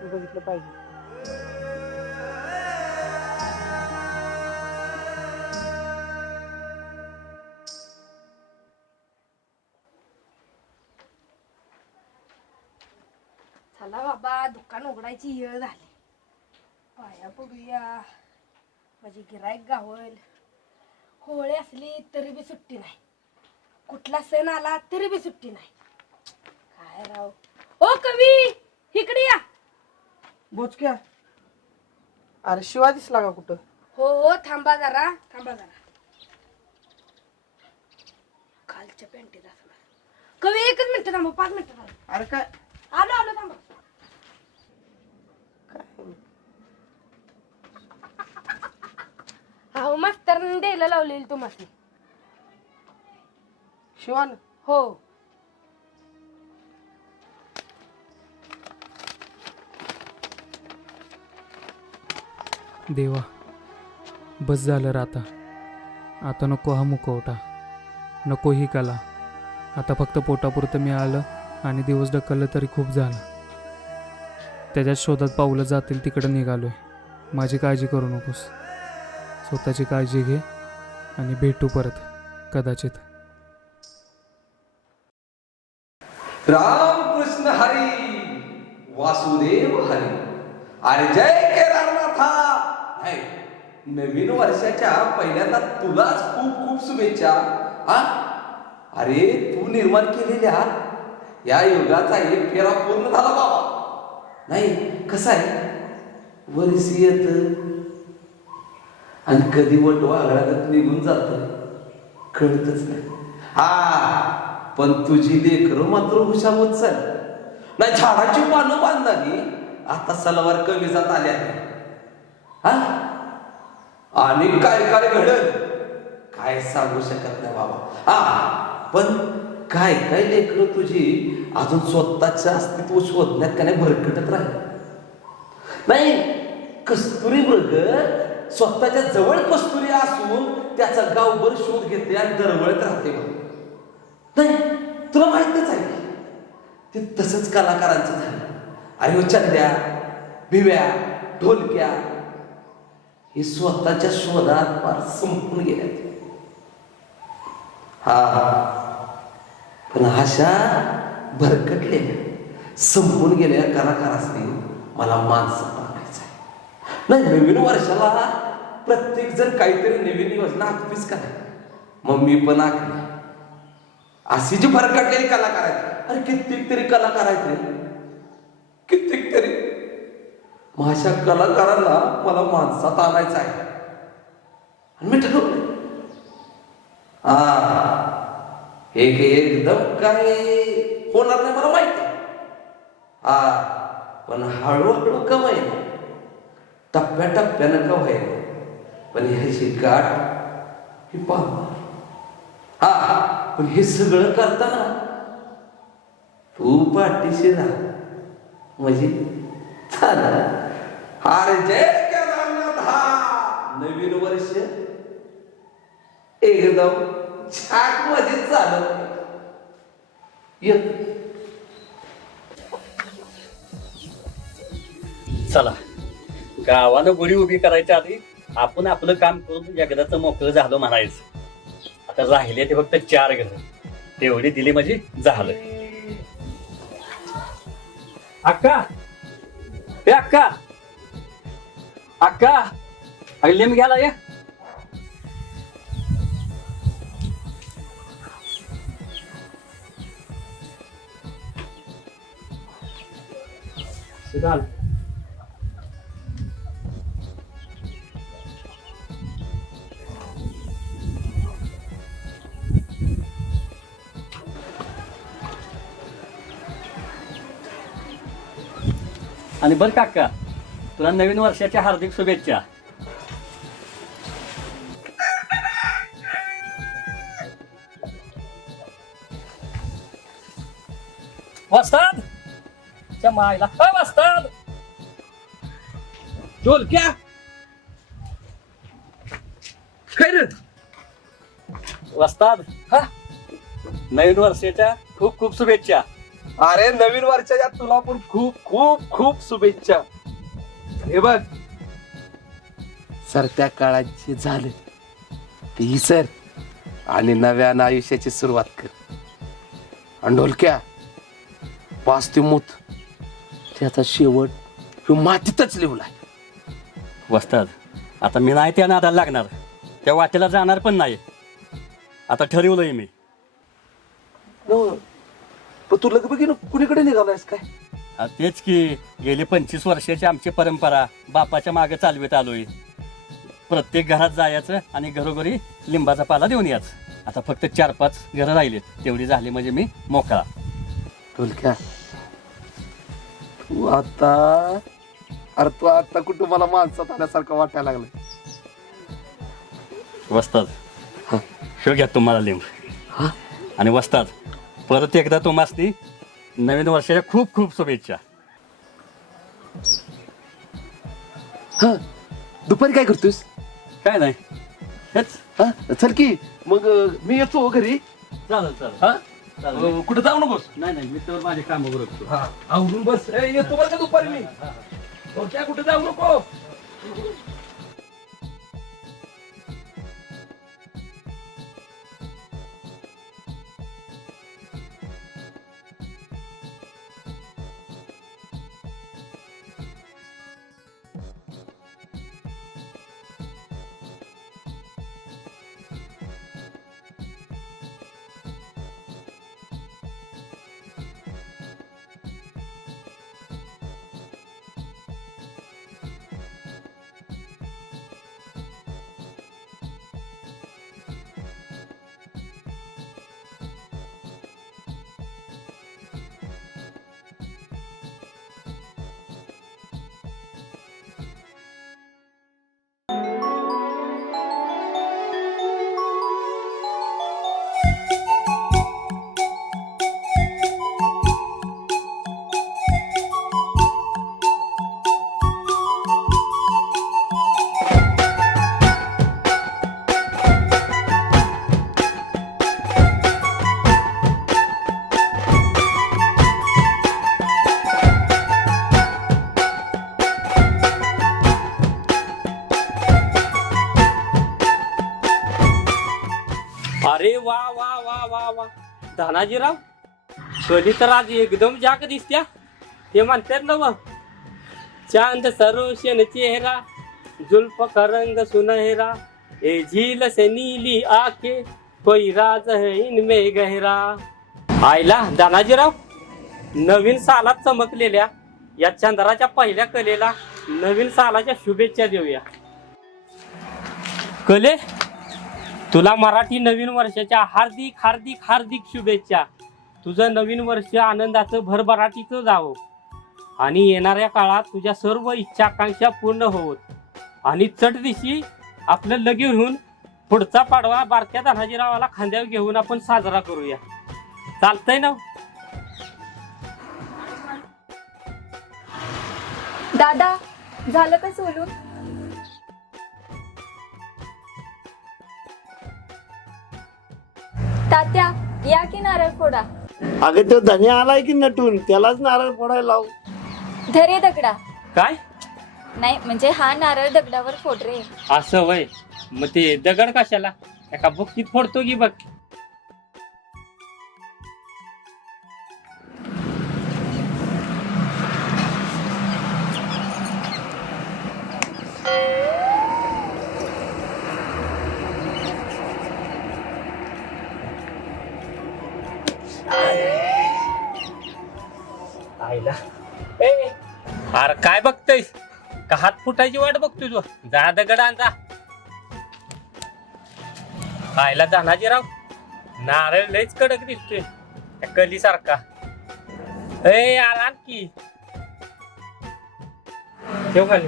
बघितलं पाहिजे. चला बाबा दुकान उघडायची वेळ झाली. पाया पडूया माझी गिराईक गावल. होळी असली तरी बी सुट्टी नाही, कुठला सण आला तरी बी सुट्टी नाही. काय राव. ओ कवी इकडे या. बोचक्या अरे शिवा दिसला का कुठं? हो थांबा जरा थांबा जरा. खालच्या पेंटीत असणार. कवी एकच मिनिट थांबा, 5 मिनिटं थांबा. अरे काय आलो आलो थांबा. अहो मास्तरने द्यायला लावलेली तुम्हाला. शिवान हो देवा बस झालं रे आता नको हा मुखवटा, नको ही कला. आता फक्त पोटापुरतं मी आलं आणि दिवस ढकललं तरी खूप झालं. त्याच्याच शोधात पावलं जातील तिकडं निघालोय. माझी काळजी करू नकोस, स्वतःची काळजी घे आणि भेटू परत कदाचित. रामकृष्ण हरी वासुदेव हरी. अरे जय केदारनाथा. नाही, नवीन वर्षाच्या पहिल्यांदा तुलाच खूप खूप शुभेच्छा. हा अरे तू निर्माण केलेल्या या युगाचा एक फेरा पूर्ण झाला बाबा. नाही कसं आहे, वर्षी येत आणि कधी वटवाघळागत निघून जात कळतच नाही. हा पण तुझी लेकरं मात्र हुशार होत चाल. नाही झाडाची पानं बांधणारी आता सलवार कमी जात आल्या. हा आणि काय काय घडल काय सांगू शकत नाही बाबा. हा पण काय काय लेकरं तुझी अजून स्वतःचं अस्तित्व शोधण्यात का नाही भरकटत राहील. नाही कस्तुरी मृग स्वतःच्या जवळ कस्तुरी असून त्याचा गावभर शोध घेते आणि दरवळत राहते. नाही तुला माहितच आहे ते तसंच कलाकारांचं झालं. अरे हो चंद्या भिव्या ढोलक्या हे स्वतःच्या शोधात फार संपून गेल्यात. हा पण अशा भरकटलेल्या संपून गेलेल्या कलाकारांनी मला माणसं टाकायचं आहे. नाही नवीन वर्षाला प्रत्येक जण काहीतरी नवीन योजना आखतीच का नाही, मग मी पण आखली. अशी जी भरकटलेली कलाकार आहेत, अरे कित्येक तरी कलाकार आहेत रे, कित्येक तरी. मग अशा कलाकारांना मला माणसात आणायचं आहे आणि मी ठरवलं एक एकदम काय होणार नाही मला माहिती. पण हळूहळू कमाई टप्प्याटप्प्यानं कमाई, पण ह्याची गाठ ही पाहणार. पण हे सगळं करताना तू पाठीशी राहा म्हणजे झालं. अरे जय केदारनाथ. नवीन वर्ष एकदम छाक मध्ये चालत. ये. चला गावानं गुढी उभी करायच्या आधी आपण आपलं काम करून एकदाच मोकळं झालं म्हणायचं. आता राहिले ते फक्त 4 घर, तेवढी दिली म्हणजे झालं. अक्का, ए अक्का, अक्का, लिंब घ्याला या. सिद्धार्थ, आणि बरं काका, तुला नवीन वर्षाच्या हार्दिक शुभेच्छा. वस्ताद च्या मायला वस्ताद. ढोलक्या काय रे? वस्ताद, नवीन वर्षाच्या खूप खूप शुभेच्छा. अरे नवीन वर्षाच्या तुला पण खूप खूप खूप शुभेच्छा. हे बघ, सरत्या काळात जे झालं ते विसर आणि नव्यानं आयुष्याची सुरुवात कर. आणि ढोलक्या, पाच ते मूत त्याचा शेवट तो मातीतच लिवलाय. वस्ताद, आता मी नाही त्या नादाला लागणार, त्या वाटेला जाणार पण नाही. आता ठरवलंय मी. पण तू लगबगीनं कुणीकडे निघालायस काय? तेच की, गेली 25 वर्षाची आमची परंपरा बापाच्या मागे चालवीत आलोय. प्रत्येक घरात जायचं आणि घरोघरी लिंबाचा पाला देऊन यायचं. आता फक्त 4-5 घरं राहिलीत, तेवढी झाली म्हणजे मी मोकळा. ढोलक्या, तू आता कुठं मला माणसात आल्यासारखं वाटायला लागलं. वस्ताद, शो घ्या तुम्हाला लिंब. आणि वस्ताद, परत एकदा तुम्हाला नवीन वर्षाच्या खूप खूप शुभेच्छा. दुपारी काय करतोस? काय नाही, हेच. चल की मग मी येतो घरी. चालेल चालेल. कुठं जाऊ नकोस. नाही, मी तर माझे काम बरोबर. आवरून बस. येतो बरं का दुपारी मी. कुठे जाऊ नको. अरे वा वा वा वा वा, धनाजीराव, कधी तर आज एकदम जाग दिसत्या. ते म्हणतात ना मग, चांद सरोशन चेहरा, जुल्फ का रंग सुनहरा, ए झील से नीली आंखें, कोई राज है इनमें गहरा. आयला धनाजीराव, नवीन सालात चमकलेल्या या चंद्राच्या पहिल्या कलेला नवीन सालाच्या शुभेच्छा देऊया. कले, तुला मराठी नवीन वर्षाच्या हार्दिक हार्दिक हार्दिक शुभेच्छा. तुझं नवीन वर्ष आनंदाचं भरभराटीचं जावं आणि येणाऱ्या काळात तुझ्या सर्व इच्छा आकांक्षा पूर्ण होत. आणि चटदिशी आपलं लगीन होऊन पुढचा पाडवा बारक्या धनाजीरावाला खांद्यावर घेऊन आपण साजरा करूया. चालतंय ना? दादा, झालं का सोलून? तात्या, या की नारळ फोडा. अगं तो धनी आलाय की नटून, त्यालाच नारळ फोडायला लाव. धरे दगडा. काय नाही म्हणजे हा नारळ दगडावर फोड रे. असं वय? मग ते दगड कशाला? एका बुक्कीत फोडतो की बघ. आईला अरे काय बघतोयस? का हात फुटायची वाट बघतोय तू? जा दगड आण जा. खायला तानाजीराव, नारळ लयच कडक दिसतोय कली सारखा. ए आराम की ठेव खाली.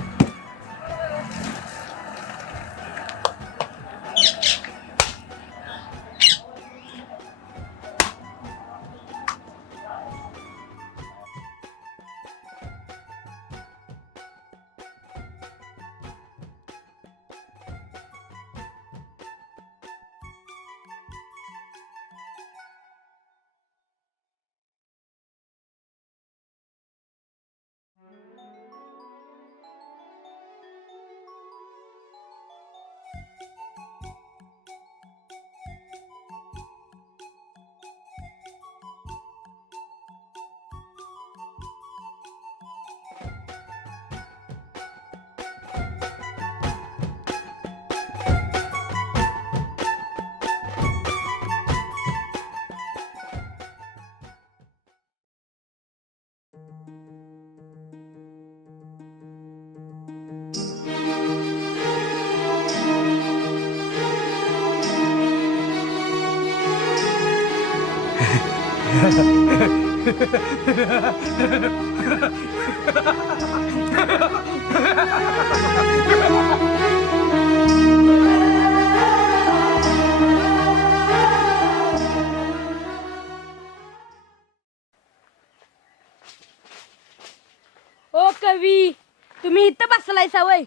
ओ कवी, तुम्ही इथं बसलाय सवय.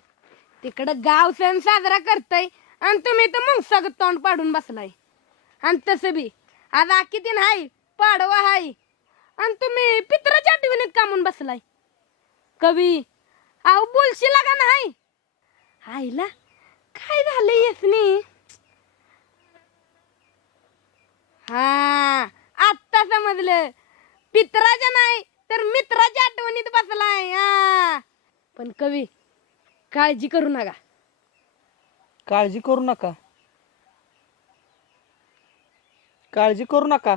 तिकडं गाव सण साजरा करताय आणि तुम्ही इथं मुंगसागत तोंड पाडून बसलाय. आणि तसं बी आज आखी दिन हाय, पाडवा हाय, आणि तुम्ही पित्राच्या आठवणीत कामून बसलाय. कवी अहो बोलशी लागा नाही. आईला काय झालंय यसनी? हा आत्ता समजलं. पित्राच्या नाही तर मित्राच्या आठवणीत बसलाय. हा पण कवी काळजी करू नका. काळजी करू नका. काळजी करू नका.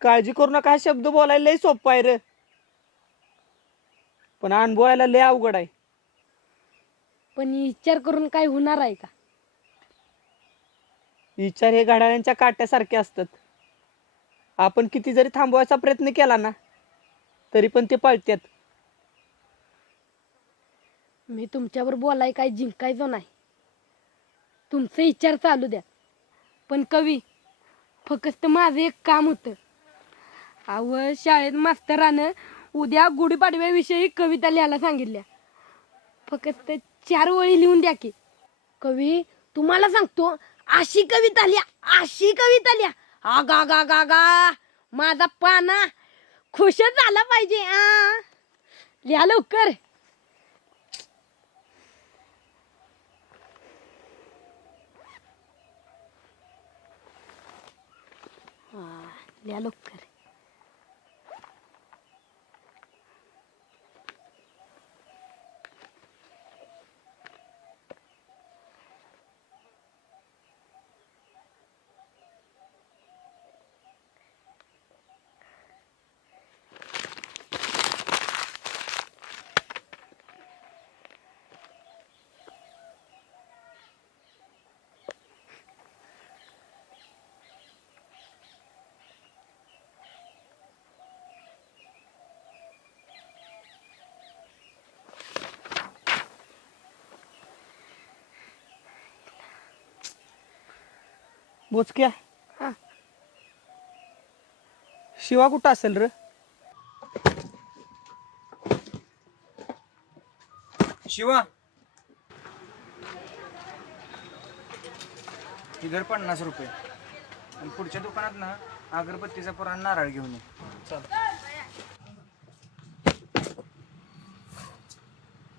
काळजी करू नका हा शब्द बोलायला लय सोपा आहे रे, पण अनुभवायला लय अवघड आहे. पण विचार करून काय होणार आहे का? विचार हे घड्याळांच्या काट्यासारखे असतात. आपण किती जरी थांबवायचा प्रयत्न केला ना तरी पण ते पळतात. मी तुमच्यावर बोलाय काय जिंकायचो नाही. तुमचे विचार चालू द्या. पण कवी फक्त माझं एक काम होतं. अव शाळेत मास्तरानं उद्या गुढीपाडव्याविषयी कविता लिहायला सांगितल्या. फक्त 4 ओळी लिहून द्या की. कवी तुम्हाला सांगतो, अशी कविता लिहा, अशी कविता लिहा. आगा गा गा गा माझा पाना खुशच झाला पाहिजे. लिहा लवकर. लिहा लवकर. बोचक्या, शिवा कुठं असेल रे? शिवा, इधर 50 रुपये आणि पुढच्या दुकानात ना अगरबत्तीचा पुराण नारळ घेऊन ये. चल.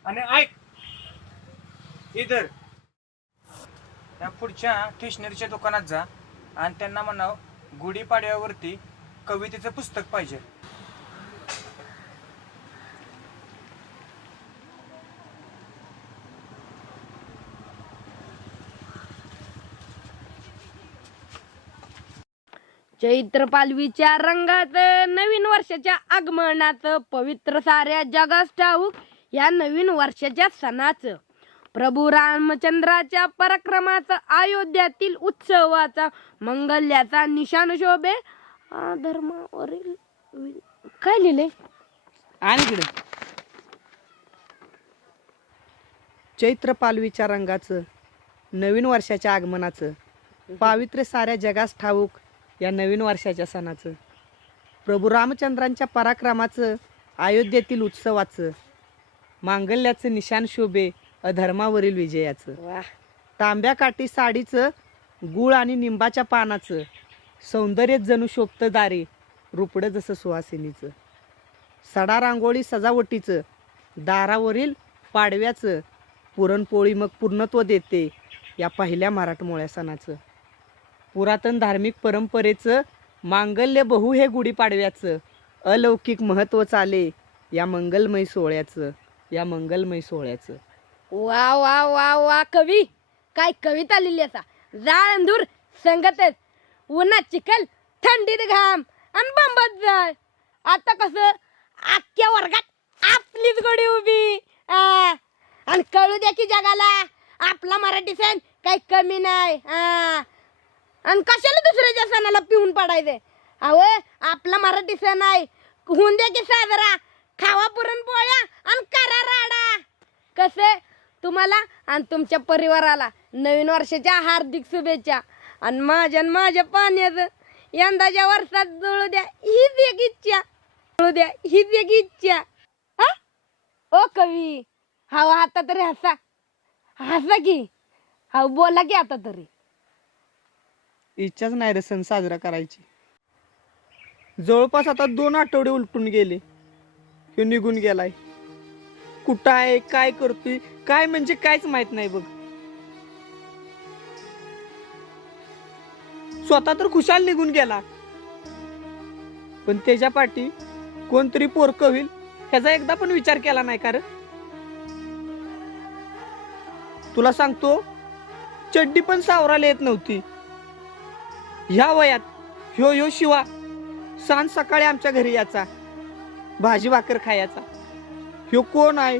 आणि ऐक इधर या पुढच्या स्टेशनरीच्या दुकानात जा आणि त्यांना म्हणाव गुढीपाडव्यावरती कवितेचं पुस्तक पाहिजे. चैत्र पालवीच्या रंगात नवीन वर्षाच्या आगमनात पवित्र साऱ्या जगास ठाऊक या नवीन वर्षाच्या सणाचं प्रभू रामचंद्राच्या पराक्रमाचा अयोध्यातील उत्सवाचा मंगल्याचा निशाण शोभे धर्मावरील काय लिहिले आणि इकडे चैत्र पालवीच्या रंगाचं नवीन वर्षाच्या आगमनाचं पावित्र्य साऱ्या जगास ठाऊक या नवीन वर्षाच्या सणाचं प्रभू रामचंद्रांच्या पराक्रमाचं अयोध्येतील उत्सवाचं मांगल्याचं निशाण शोभे अधर्मावरील विजयाचं तांब्या काठी साडीचं गुळ आणि निंबाच्या पानाचं सौंदर्य जणू शोभतं दारे रुपडं जसं सुहासिनीचं सडा रांगोळी सजावटीचं दारावरील पाडव्याचं पुरणपोळी मग पूर्णत्व देते या पहिल्या मराठमोळ्या सणाचं पुरातन धार्मिक परंपरेचं मांगल्य बहु हे गुढीपाडव्याचं अलौकिक महत्त्व चाले या मंगलमय सोहळ्याचं वा वा वा वा कवी काय कविता लिहिली असा जाळ अंधूर संगतच उन्हात चिखल थंडीत घाम आणि बंबत जाळ आता कसं अख्ख्या वर्गात आपलीच गोडी उभी आणि कळू द्या की जगाला आपला मराठी सण काही कमी नाही आणि कशाला दुसऱ्याच्या सणाला पिऊन पडायचे अहो आपला मराठी सण आहे होऊन द्या की साजरा खावा पुरणपोळ्या आणि करा राडा कसे तुम्हाला आणि तुमच्या परिवाराला नवीन वर्षाच्या हार्दिक शुभेच्छा आणि माझ्या पाण्याचं यंदाच्या वर्षात जुळू द्या हीच एक इच्छा हा ओ कवी हाव आता तरी हसा की हाव बोला की आता तरी इच्छाच नाही रे सण साजरा करायची जवळपास आता 2 आठवडे उलटून गेले ह्यो निघून गेलाय कुठं आहे काय करतोय काय म्हणजे कायच माहित नाही बघ स्वतः तर खुशाल निघून गेला पण त्याच्या पाठी कोणतरी पोरकं होईल ह्याचा एकदा पण विचार केला नाही का रे तुला सांगतो चड्डी पण सावरायला येत नव्हती ह्या वयात ह्यो शिवा सांज सकाळी आमच्या घरी याचा भाजी भाकर खायचा ह्यो कोण आहे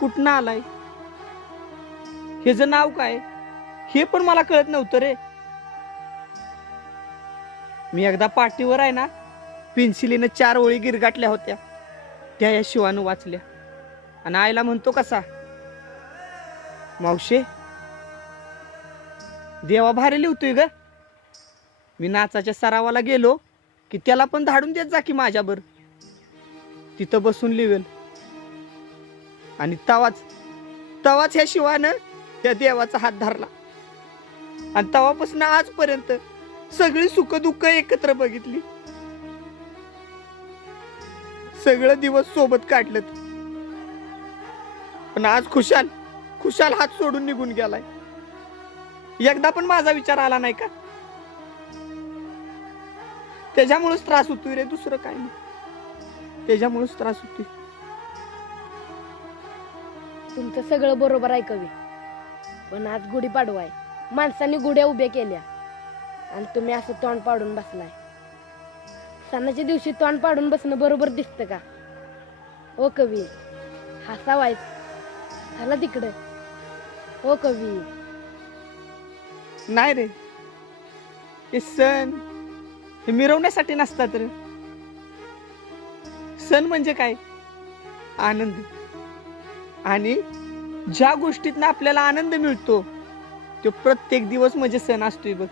कुठनं आलाय ह्याचं नाव काय हे पण मला कळत नव्हतं रे मी एकदा पाठीवर आहे ना पेन्सिलीनं 4 ओळी गिरगाटल्या होत्या त्या या शिवानं वाचल्या आणि आईला म्हणतो कसा मावशे देवा भारी लिहतोय ग मी नाचाच्या सरावाला गेलो की त्याला पण धाडून देत जा की माझ्यावर तिथं बसून लिवेल आणि तवाच ह्या शिवानं त्या देवाचा हात धरला आणि तवापासून आजपर्यंत सगळी सुख दुःख एकत्र बघितली सगळं दिवस सोबत काढलं पण आज खुशाल हात सोडून निघून गेलाय एकदा पण माझा विचार आला नाही का त्याच्यामुळेच त्रास होतोय रे दुसरं काय नाही त्याच्यामुळेच त्रास होतोय तुमचं सगळं बरोबर आहे कवी पण आज गुढीपाडवा आहे माणसांनी गुढ्या उभ्या केल्या आणि तुम्ही असं तोंड पाडून बसलाय सणाच्या दिवशी तोंड पाडून बसणं बरोबर दिसतं का ओ कवी हसावाय झाला तिकडं ओ कवी नाही रे हे सण हे मिरवण्यासाठी नसतात रे सण म्हणजे काय आनंद आणि ज्या गोष्टीतनं आपल्याला आनंद मिळतो तो प्रत्येक दिवस म्हणजे सण असतोय बघ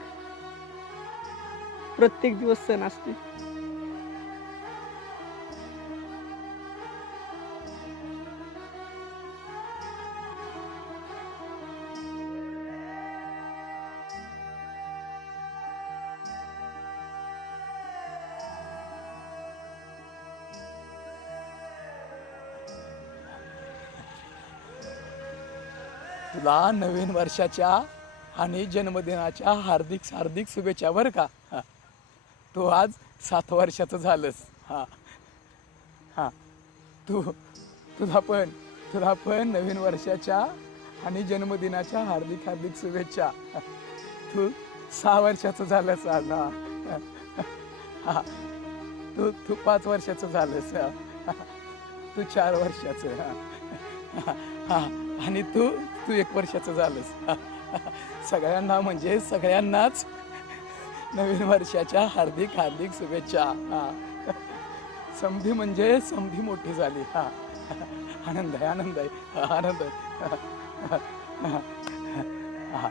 प्रत्येक दिवस सण असतोय तुला नवीन वर्षाच्या आणि जन्मदिनाच्या हार्दिक हार्दिक शुभेच्छा बरं का. हा. तू आज 7 वर्षाचं झालंस. हां हां तुला पण नवीन वर्षाच्या आणि जन्मदिनाच्या हार्दिक हार्दिक शुभेच्छा. तू 6 वर्षाचं झालंस आज. हां तू 5 वर्षाचं झालंस. तू 4 वर्षाचं. हां आणि तू 1 वर्षाचं झालंस. सगळ्यांना म्हणजे सगळ्यांनाच नवीन वर्षाच्या हार्दिक हार्दिक शुभेच्छा. हां समधी म्हणजे समधी मोठी झाली. हां आनंद आहे आनंद आहे आनंद आहे. हां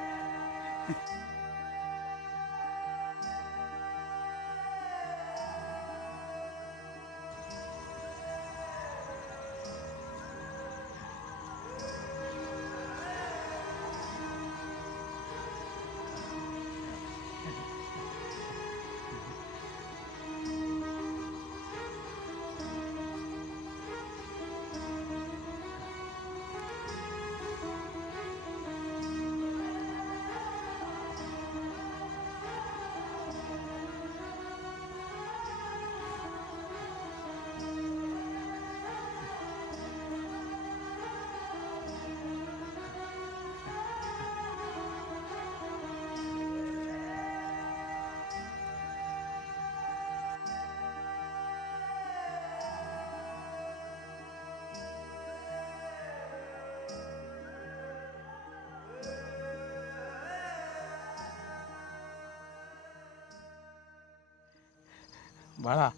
बाळा,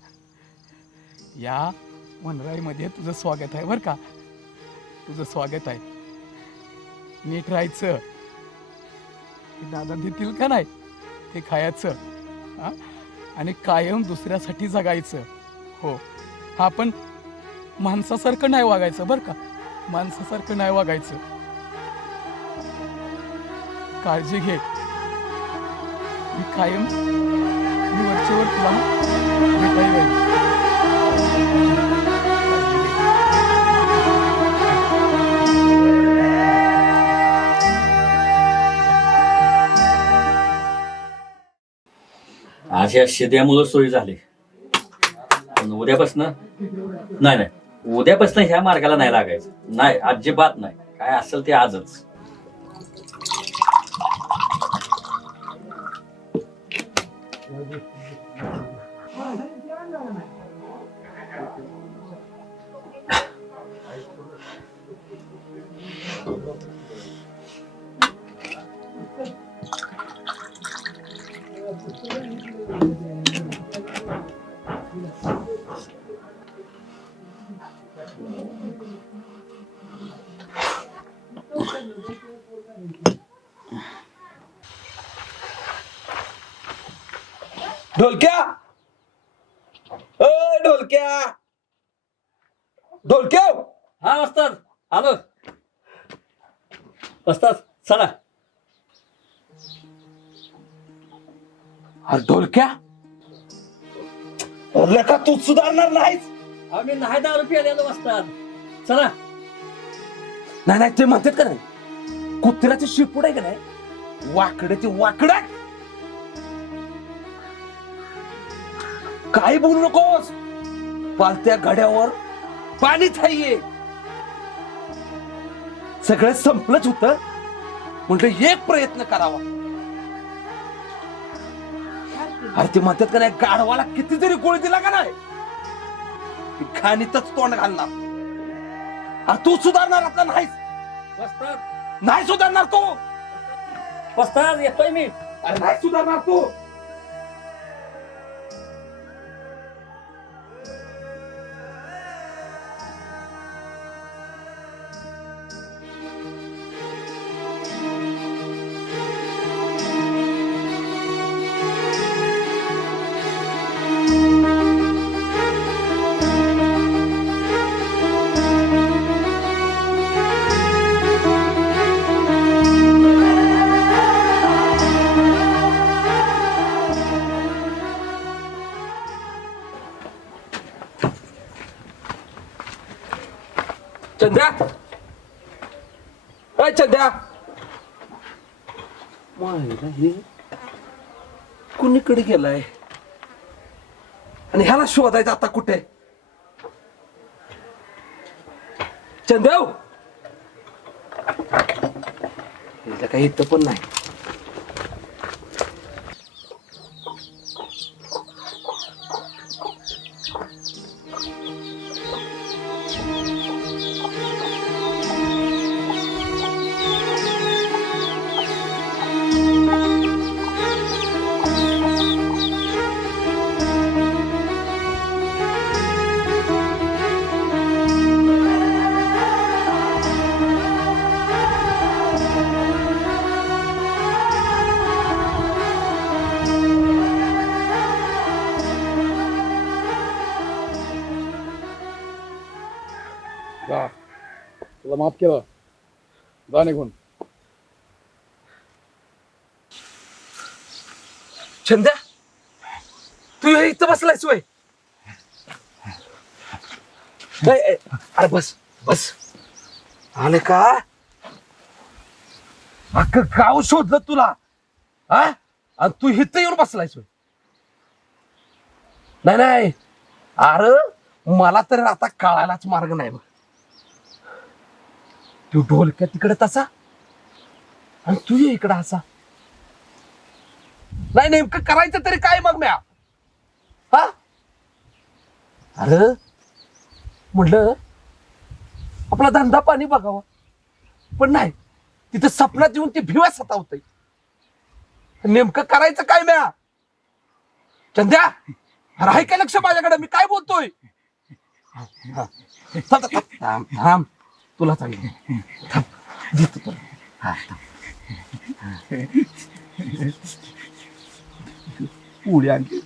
या वनराईमध्ये तुझं स्वागत आहे बरं का. तुझं स्वागत आहे. नीट राहायचं. दादा देतील का नाही ते खायचं. हां आणि कायम दुसऱ्यासाठी जगायचं. हो हा पण माणसासारखं नाही वागायचं बरं का. माणसासारखं नाही वागायचं. काळजी घे. मी कायम वरचेवर तुला भेटायला येईल. आज या शिद्यामुळं सोयी झाली. पण उद्यापासनं नाही उद्यापासनं ह्या मार्गाला नाही लागायचं. नाही अजिबात नाही. काय असेल ते आजच. ढोलक्या, ढोलक्या, ढोलक्या. हा वस्ताद आलो. वस्ताद चला. अरे ढोलक्या, अरे का तू सुधारणार नाहीस. आम्ही नाही दारू प्यायला वस्ताद. चला. नाही ते म्हणतात का नाही, कुत्र्याचे शिपूड आहे का नाही, वाकडे ते वाकड. काही बोलू नकोस. पालत्या घड्यावर पाणीच आहे. सगळं संपलंच होतं. म्हटलं एक प्रयत्न करावा. अरे ते म्हणतात का नाही, गाढवाला किती जरी गोळी दिला का नाही, खाणीतच तोंड घालणार. अरे तू सुधारणार आता नाहीस. वस्ताद नाही सुधारणार तू. वस्ताद येतोय मी. अरे नाही सुधारणार तू. चंद्या, चंद्या, मायला हे कुणीकडे गेलाय आणि ह्याला शोधायचं आता कुठे? चंदेव काही इथं पण नाही. जा तुला माफ केलं, जा निघून. चंद्या तू हे इथं बसलायस वय? अरे बस बस. आले का? अख्खं गाव शोधलं तुला हा, आणि तू इथं येऊन बसलायस वय? नाही नाही, अरे मला तर आता कळायलाच मार्ग नाही बघ. तू ढोलक्या तिकडे तसा आणि तू ये इकडं असा. नाही नेमकं करायचं तरी काय मग म्या? हा अरे म्हटलं आपला धंदा पाणी बघावा, पण नाही तिथं सपनात येऊन ती भिवा सतावतय. नेमकं करायचं काय म्या? चंद्या अरे आहे काय लक्ष माझ्याकडे मी काय बोलतोय? थांब थांब तुला सांगितलं थांब देतो तुला. हा पुढे आणखी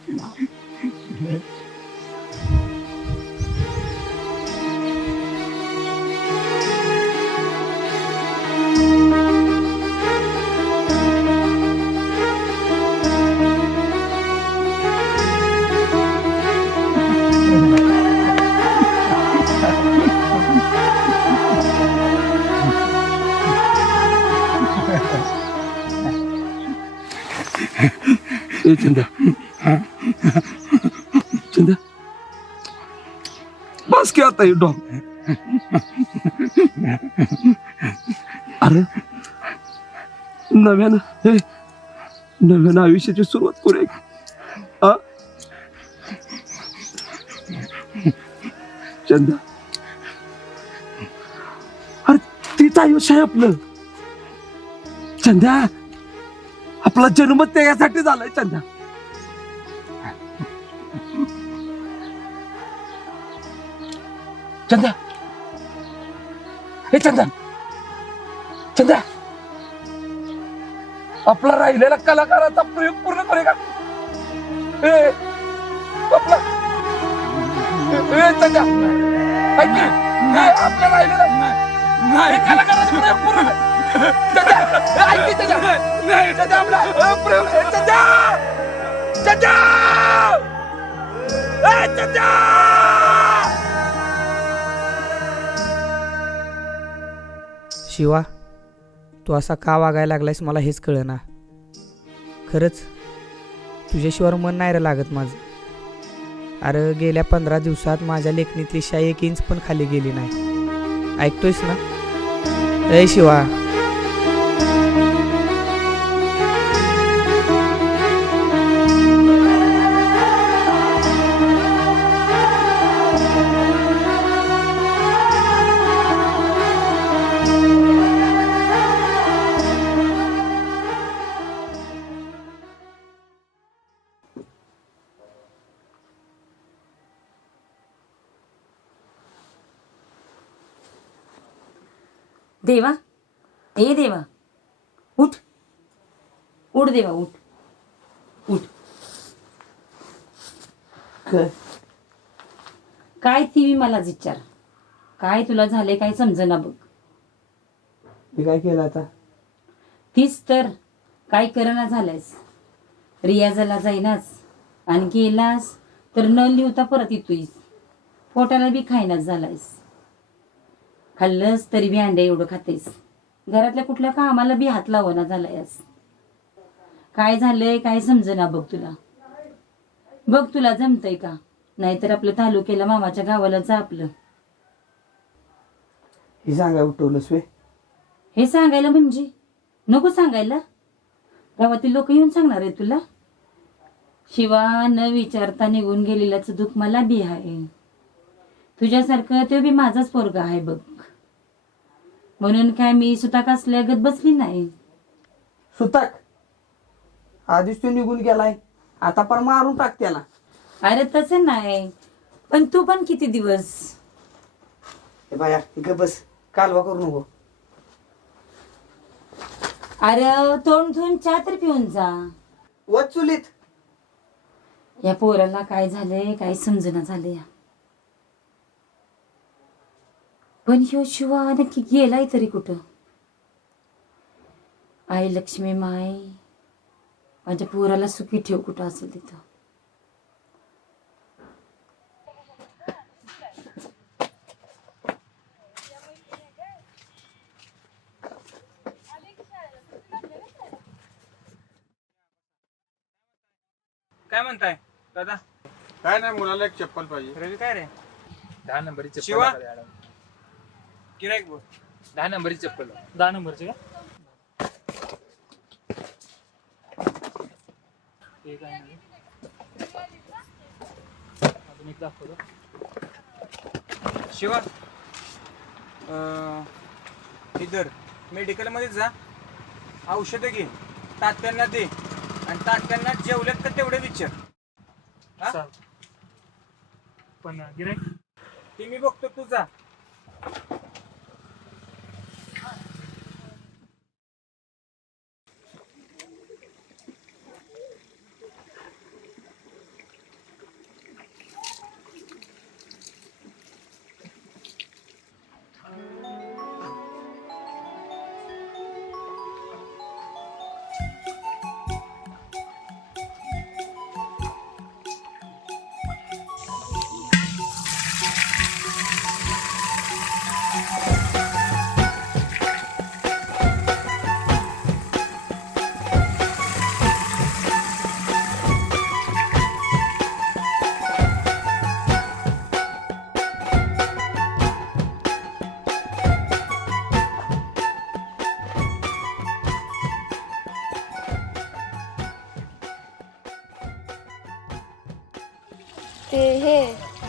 चंद्या चंद्या बस की आता डॉग. अरे नव्यानं आयुष्याची सुरुवात करूया. चंद्या अरे तीच आयुष्य आहे आपलं. चंद्या आपला जन्म त्यासाठी झालाय. चंद्या चंद्या हे चंद्या चंद्या आपला राहिलेला कलाकाराचा प्रयोग पूर्ण करूया का? आपला चंद्या ऐक की, आपला राहिलेला कलाकाराचा प्रयोग पूर्ण ऐक की चंद्या आपला प्रयोग चंद्या चंद्या चंद्या. शिवा तू असा का वागायला लागलायस मला हेच कळेना. खरंच तुझ्याशिवाय मन नाही रे लागत माझं. अरे गेल्या 15 दिवसात माझ्या लेखणीतली शाई 1 इंच पण खाली गेली नाही. ऐकतोयस ना? ए शिवा देवा ए देवा उठ उठ देवा उठ उठ. काय ती मला विचार काय तुला झाले काय समजना बघ. मी काय केलं आता? तीच तर काय करना झालायस. रियाजाला जाईनास आणि गेलास तर न लिहता परत येतोयस. पोटाला बी खायनाच झालायस. खाल्लंस तरी बी अंडे एवढं खातेस. घरातल्या कुठल्या कामाला बी हात लावना झालायस. काय झालंय काय समजेना बघ तुला. बघ तुला जमतंय का, नाहीतर आपल्या तालुक्याला मामाच्या गावाला जा आपलं. हे सांगा उठवलंस वे. हे सांगायला म्हणजे नको सांगायला, गावातील लोक येऊन सांगणार आहे तुला. शिवा न विचारता निघून गेलेल्याचं दुःख मला बी आहे. तुझ्यासारखं ते बी माझाच पोरगा आहे बघ, म्हणून काय मी सुताक असल्यागत बसली नाही. सुताक आधीच तो निघून गेलाय, आता पण मारून टाक त्याला. अरे तसं नाही, पण तू पण किती दिवस. ए बाया ग बस, कालवा करू नको. अरे तोंड धुवून चहा तर पिऊन जा. व चुलीत. या पोराला काय झालंय काय समजना झालंय. पण ह्यो शिवा नक्की गेलाय तरी कुठं. आई लक्ष्मी माय माझ्या पोराला सुखी ठेव कुठं असेल तिथं. काय म्हणताय दादा? काय नाही, मुलाला एक चप्पल पाहिजे. रवी काय रे? 10 नंबरची चप्पल शिवा? दाखवा मॅडम. गिराईक बोल. 10 नंबरची चप्पल. 10 नंबरचे का? ते काय नाही. अजून एक दाखवतो. शिवा इधर मेडिकलमध्ये जा, औषधं घे, तात्यांना दे, आणि तात्यांना जेवल्यात का तेवढे विचार. हा? पण गिराईक ते मी बघतो, तू जा.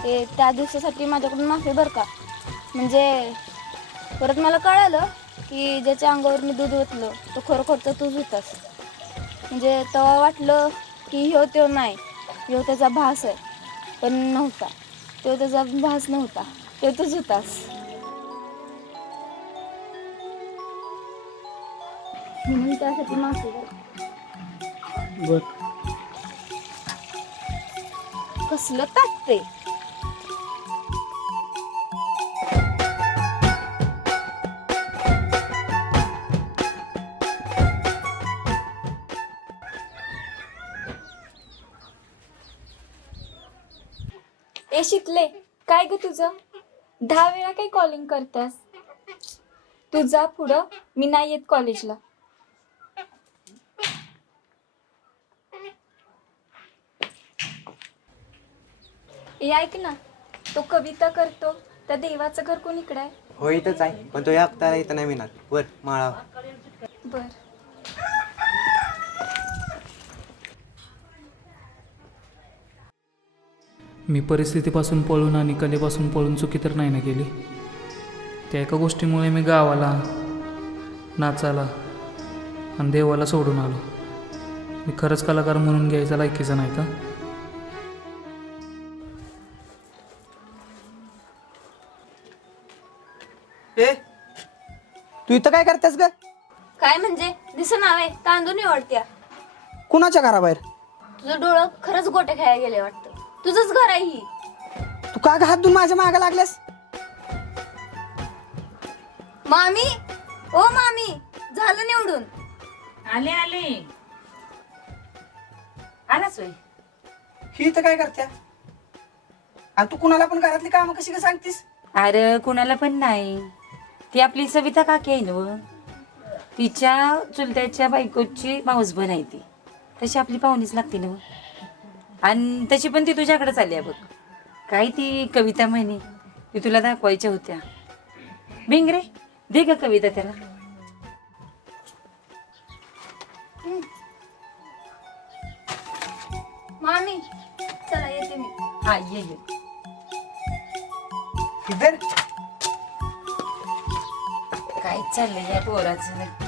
ते त्या दिवसासाठी माझ्याकडून माफी बरं का. म्हणजे परत मला कळालं की ज्याच्या अंगावर मी दूध ओतलं तो खरोखरचा तूच होतास. म्हणजे तेव्हा वाटलं की ह्यो तो नाही, ह्यो त्याचा भास आहे, पण नव्हता. तो त्याचा भास नव्हता, तो तूच होतास. म्हणून त्यासाठी माफी बरं. कसलं ताकते. ए शिकले काय ग तुझं? 10 वेळा काय कॉलिंग करतेस? तू जा पुढं, मी नाही येत कॉलेजला. ए ऐक ना, तो कविता करतो त्या देवाचं घर कोणीकडे आहे? हो इथंच आहे, पण तो या हप्त्याला इथं नाही मिळणार. वर माळा. बर. मी परिस्थितीपासून पळून आणि कलेपासून पळून चुकी तर नाही ना केली. त्या एका गोष्टीमुळे मी गावाला, नाचाला आणि देवाला सोडून आलो. मी खरंच कलाकार म्हणून घ्यायचा लायकीचा नाही का? ए तू इथं काय करतेस ग? काय म्हणजे दिसं नावे तांदूळ निवडत्या. कुणाच्या घराबाहेर? तुझं डोळं खरंच गोटे खायला गेले वाटतं. तुझंच घर आहे ही. तू का हात धुवून माझ्या मागे लागलेस? मामी, ओ मामी, झालं निवडून. आले आले. आलाच होय. ही इथं काय करत्या? आणि तू कुणाला पण घरातली कामं कशी काय सांगतीस? अरे कुणाला पण नाही, ती आपली सविता काकी आहे ना, तिच्या चुलत्याच्या बायकोची माऊसबन आहे ती. तशी आपली पाहुणीच लागते ना मग. आणि तशी पण ती तुझ्याकडेच आली आहे बघ. काय ती कविता म्हणे ती तुला दाखवायच्या होत्या. भिंगरे दे का कविता त्याला. मामी चला येते मी. हा ये ये. काय चाललंय या पोराचं.